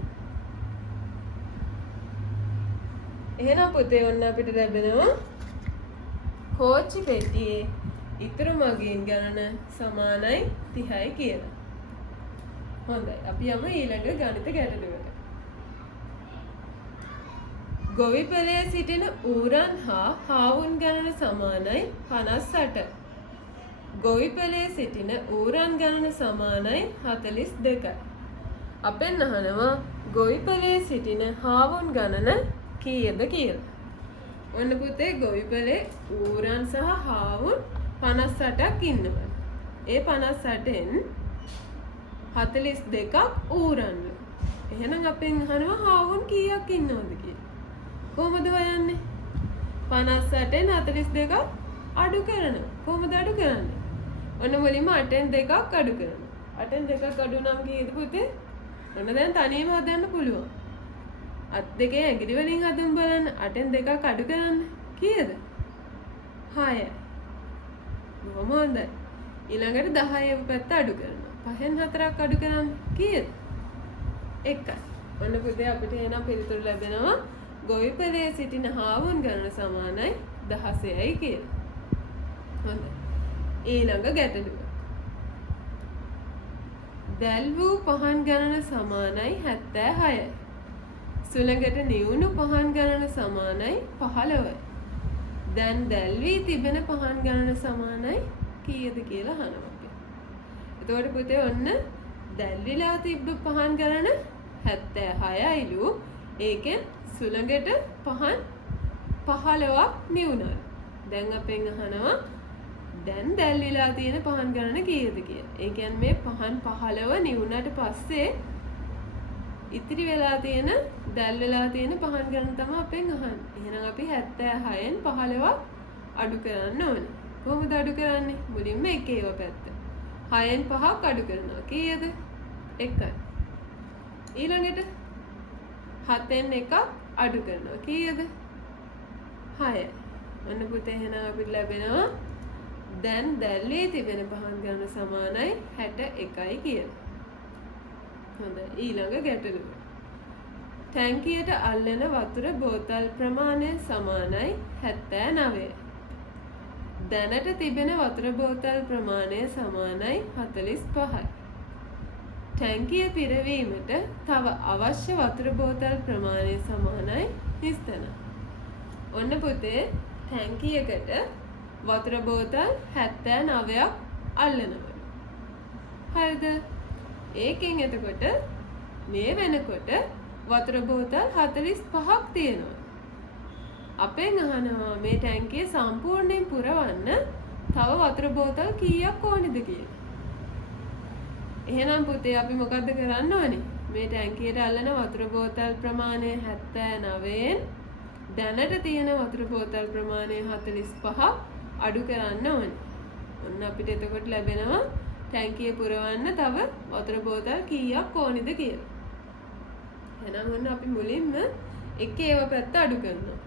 එහෙනම් පුතේ ඔන්න අපිට ලැබෙනවා කෝච්චි පෙට්ටියේ ඉතුරු මගීන් ගණන සමානයි 30යි කියලා. හොඳයි. අපි යමු ඊළඟ ගණිත ගැටලුවට. ගොවිපලයේ සිටින ඌරන් හා හාවුන් ගණන සමානයි 58. ගොවිපලයේ සිටින ඌරන් ගණන සමානයි 42යි. අපෙන් අහනවා ගොවිපලයේ සිටින හාවුන් ගණන කීයද කියලා. ඔන්න පුතේ ගොවිපලේ ඌරන් සහ හාවුන් 58ක් ඉන්නවා. ඒ 58න් 42ක් ඌරන්ලු. එහෙනම් අපෙන් අහනවා හාවුන් කීයක් ඉන්නවද කියලා. කොහොමද හොයන්නේ? 58න් 42ක් අඩු කරනවා. කොහොමද අඩු කරන්නේ? ඔන්න මුලින්ම 8න් 2ක් අඩු කරනවා. 8න් 2ක් අඩු නම් කීයද පුතේ? ඔන්න දැන් තනියම හදන්න පුළුවන්. අත් දෙකේ ඇඟිලි වලින් හදමු බලන්න. 8න් 2ක් අඩු කරන්න. කීයද? 6යි. බොහොම හොඳයි. ඊළඟට 10ව පැත්ත අඩු කරනවා. 5න් 4ක් අඩු කරන්න. කීයද? 1යි. ඔන්න පුතේ අපිට එහෙනම් පිළිතුරු ලැබෙනවා ගොවිපලයේ සිටින හාවුන් ගණන සමානයි 16යි කියලා. හොඳයි. ඊළඟ ගැටලුව. දැල් වූ පහන් ගණන සමානයි 76යි. සුළඟට නිවුණු පහන් ගණන සමානයි 15යි. දැන් දැල් වී තිබෙන පහන් ගණන සමානයි කීයද කියලා අහනවා අපි. එතකොට පුතේ ඔන්න දැල් විලා තිබ්බ පහන් ගණන 76යිලු. ඒකෙන් සුළඟට පහන් 15ක් නිවුණා. දැන් අපෙන් අහනවා දැන් දැල් විලා තියෙන පහන් ගණන කීයද කියලා. ඒ කියන්නේ මේ පහන් 15 නිවුණාට පස්සේ ඉතිරි වෙලා තියෙන දැල් වෙලා තියෙන පහන් ගණන තමයි අපෙන් අහන්නේ. එහෙනම් අපි 76න් 15ක් අඩු කරන්න ඕනේ. කොහොමද අඩු කරන්නේ? මුලින්ම එකේව පැත්ත. 6න් 5ක් අඩු කරනවා. කීයද? 1යි. ඊළඟට 7න් 1ක් අඩු කරනවා. කීයද? 6යි. ඔන්න පුතේ එහෙනම් අපිට ලැබෙනවා දැන් දැල්ලේ තිබෙන පහන් ගණන සමානයි 61යි කියලා. හොඳයි. ඊළඟ ගැටලුව. ටැංකියට අල්ලන වතුර බෝතල් ප්‍රමාණය සමානයි 79යි. දැනට තිබෙන වතුර බෝතල් ප්‍රමාණය සමානයි 45යි. ටැංකිය පිරවීමට තව අවශ්‍ය වතුර බෝතල් ප්‍රමාණය සමානයි 30. ඔන්න පුතේ ටැංකියකට වතුර බෝතල් 79ක් අල්ලනවා. හරිද? ඒකෙන් එතකොට මේ වෙනකොට වතුර බෝතල් 45ක් තියෙනවා. අපෙන් අහනවා මේ ටැංකිය සම්පූර්ණයෙන් පුරවන්න තව වතුර බෝතල් කීයක් ඕනේද කියලා. එහෙනම් පුතේ අපි මොකද්ද කරන්න ඕනේ? මේ ටැංකියට අල්ලන වතුර බෝතල් ප්‍රමාණය 79න් දැනට තියෙන වතුර බෝතල් ප්‍රමාණය 45 අඩු කරන්න ඕනේ. ඔන්න අපිට එතකොට ලැබෙනවා ටැංකිය පුරවන්න තව වතුර බෝතල් කීයක් ඕනේද කියලා. එහෙනම් ඔන්න අපි මුලින්ම එක ඒවා පැත්ත අඩු කරනවා.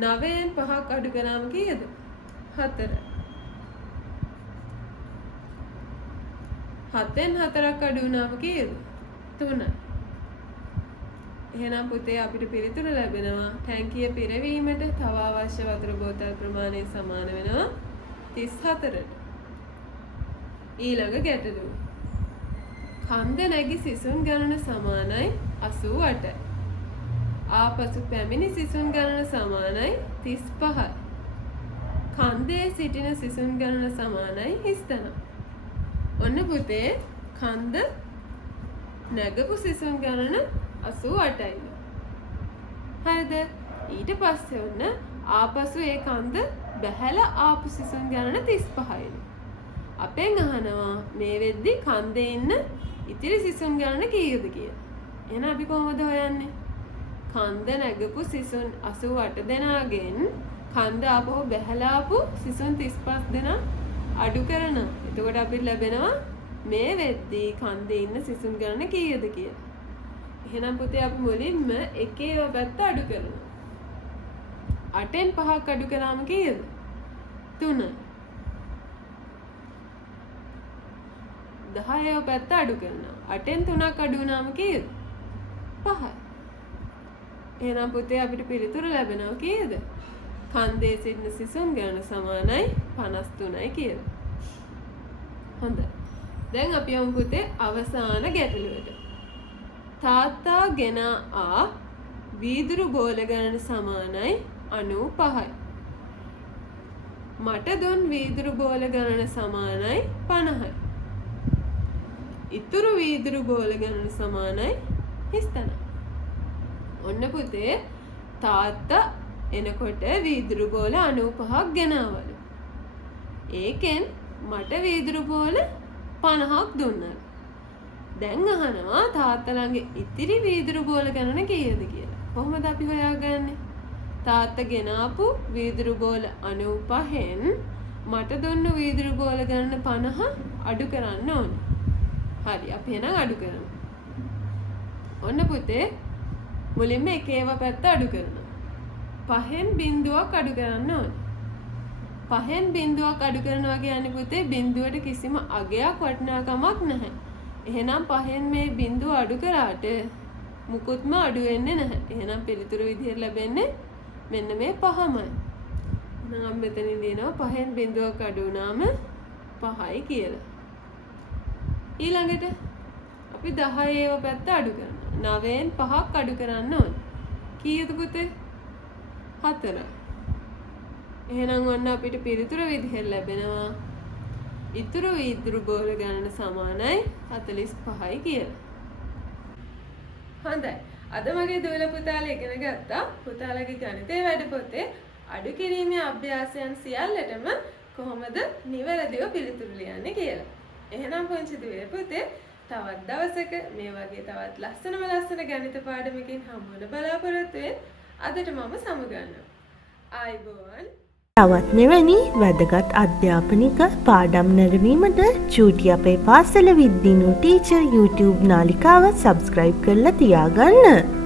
9න් 5ක් අඩු කරාම කීයද? 4. 7න් 4ක් අඩු වුණාම කීයද? 3. එහෙනම් පුතේ අපිට පිළිතුර ලැබෙනවා ටැංකිය පිරවීමට තව අවශ්‍ය වතුර බෝතල් ප්‍රමාණය සමාන වෙනවා 34ට. ඊළඟ ගැටලුව. කන්ද නැගි සිසුන් ගණන සමානයි 88යි. ආපසු පැමිණි සිසුන් ගණන සමානයි 35යි. කන්දේ සිටින සිසුන් ගණන සමානයි 30. ඔන්න පුතේ කන්ද නැගපු සිසුන් ගණන 88යි. හරිද? ඊට පස්සේ ඔන්න ආපසු ඒ කන්ද බැහැලා ආපු සිසුන් ගණන 35යි. අපෙන් අහනවා මේ වෙද්දි කන්දේ ඉන්න ඉතිරි සිසුන් ගණන කීයද කියලා. එහෙනම් අපි කොහොමද හොයන්නේ? කන්ද නැගපු සිසුන් 88 දෙනාගෙන් කන්ද ආපහු බැහැලා ආපු සිසුන් 35 දෙනා අඩු කරනවා. එතකොට අපිට ලැබෙනවා මේ වෙද්දී කන්දේ ඉන්න සිසුන් ගණන කීයද කියලා. එහෙනම් පුතේ අපි මුලින්ම එකේව පැත්ත අඩු කරනවා. 8න් 5ක් අඩු කරාම කීයද? 3. 10ව පැත්ත අඩු කරනවා. 8න් 3ක් අඩු වුණාම කීයද? 5. එහෙනම් පුතේ අපිට පිළිතුර ලැබෙනවා කීයද? කන්දේ සිටින සිසුන් ගණන සමානයි 53යි කියලා. හොඳයි. දැන් අපි යමු පුතේ අවසාන ගැටලුවට. තාත්තා ගෙන ආ වීදුරු බෝල ගණන සමානයි 95යි. මට දුන් වීදුරු බෝල ගණන සමානයි 50යි. ඉතුරු වීදුරු බෝල ගණන සමානයි 30. ඔන්න පුතේ තාත්තා එනකොට වීදුරු බෝල 95ක් ගෙනාවලු. ඒකෙන් මට වීදුරු බෝල 50ක් දුන්නා. දැන් අහනවා තාත්තා ළඟ ඉතිරි වීදුරු බෝල ගණන කීයද කියලා. කොහොමද අපි හොයාගන්නේ? තාත්තා ගෙනාපු වීදුරු බෝල 95න් මට දුන්නු වීදුරු බෝල ගණන 50 අඩු කරන්න ඕනේ. හරි අපි එහෙනම් අඩු කරමු. ඔන්න පුතේ මුලින්ම එකේව පැත්ත අඩු කරනවා. 5න් බිංදුවක් අඩු කරන්න ඕනේ. 5න් බිංදුවක් අඩු කරනවා කියන්නේ පුතේ බිංදුවට කිසිම අගයක් වටිනාකමක් නැහැ. එහෙනම් 5න් මේ බිංදුව අඩු කරාට මුකුත්ම අඩු වෙන්නේ නැහැ. එහෙනම් පිළිතුරු විදිහට ලැබෙන්නේ මෙන්න මේ 5මයි. එහෙනම් අපි මෙතනින් ලියනවා 5න් බිංදුවක් අඩු වුණාම 5යි කියලා. ඊළඟට අපි 10ව පැත්ත අඩු කරනවා. 9න් 5ක් අඩු කරන්න ඕනේ. කීයද පුතේ? 4. එහෙනම් ඔන්න අපිට පිළිතුර විදිහට ලැබෙනවා ඉතුරු වීදුරු බෝල ගණන සමානයි 45යි කියලා. හොඳයි. අද මගේ දුවල පුතාලා ඉගෙන ගත්තා පුතාලගේ ගණිතයේ වැඩපොතේ අඩු කිරීමේ අභ්‍යාසයන් සියල්ලටම කොහොමද නිවැරදිව පිළිතුරු ලියන්නේ කියලා. එහෙනම් පුංචි දුවේ පුතේ තවත් දවසක මේ වගේ තවත් ලස්සන ගණිත පාඩමකින් හමු වෙන බලාපොරොත්තු වෙන්න අදට මම සමුගන්නවා. ආයිබෝවන්. තවත් මෙවැනි වැදගත් අධ්‍යාපනික පාඩම් නැරවීමට චූටි අපේ පාසල විද්දිනු ටීචර් YouTube නාලිකාව සබස්ක්‍රයිබ් කරලා තියාගන්න.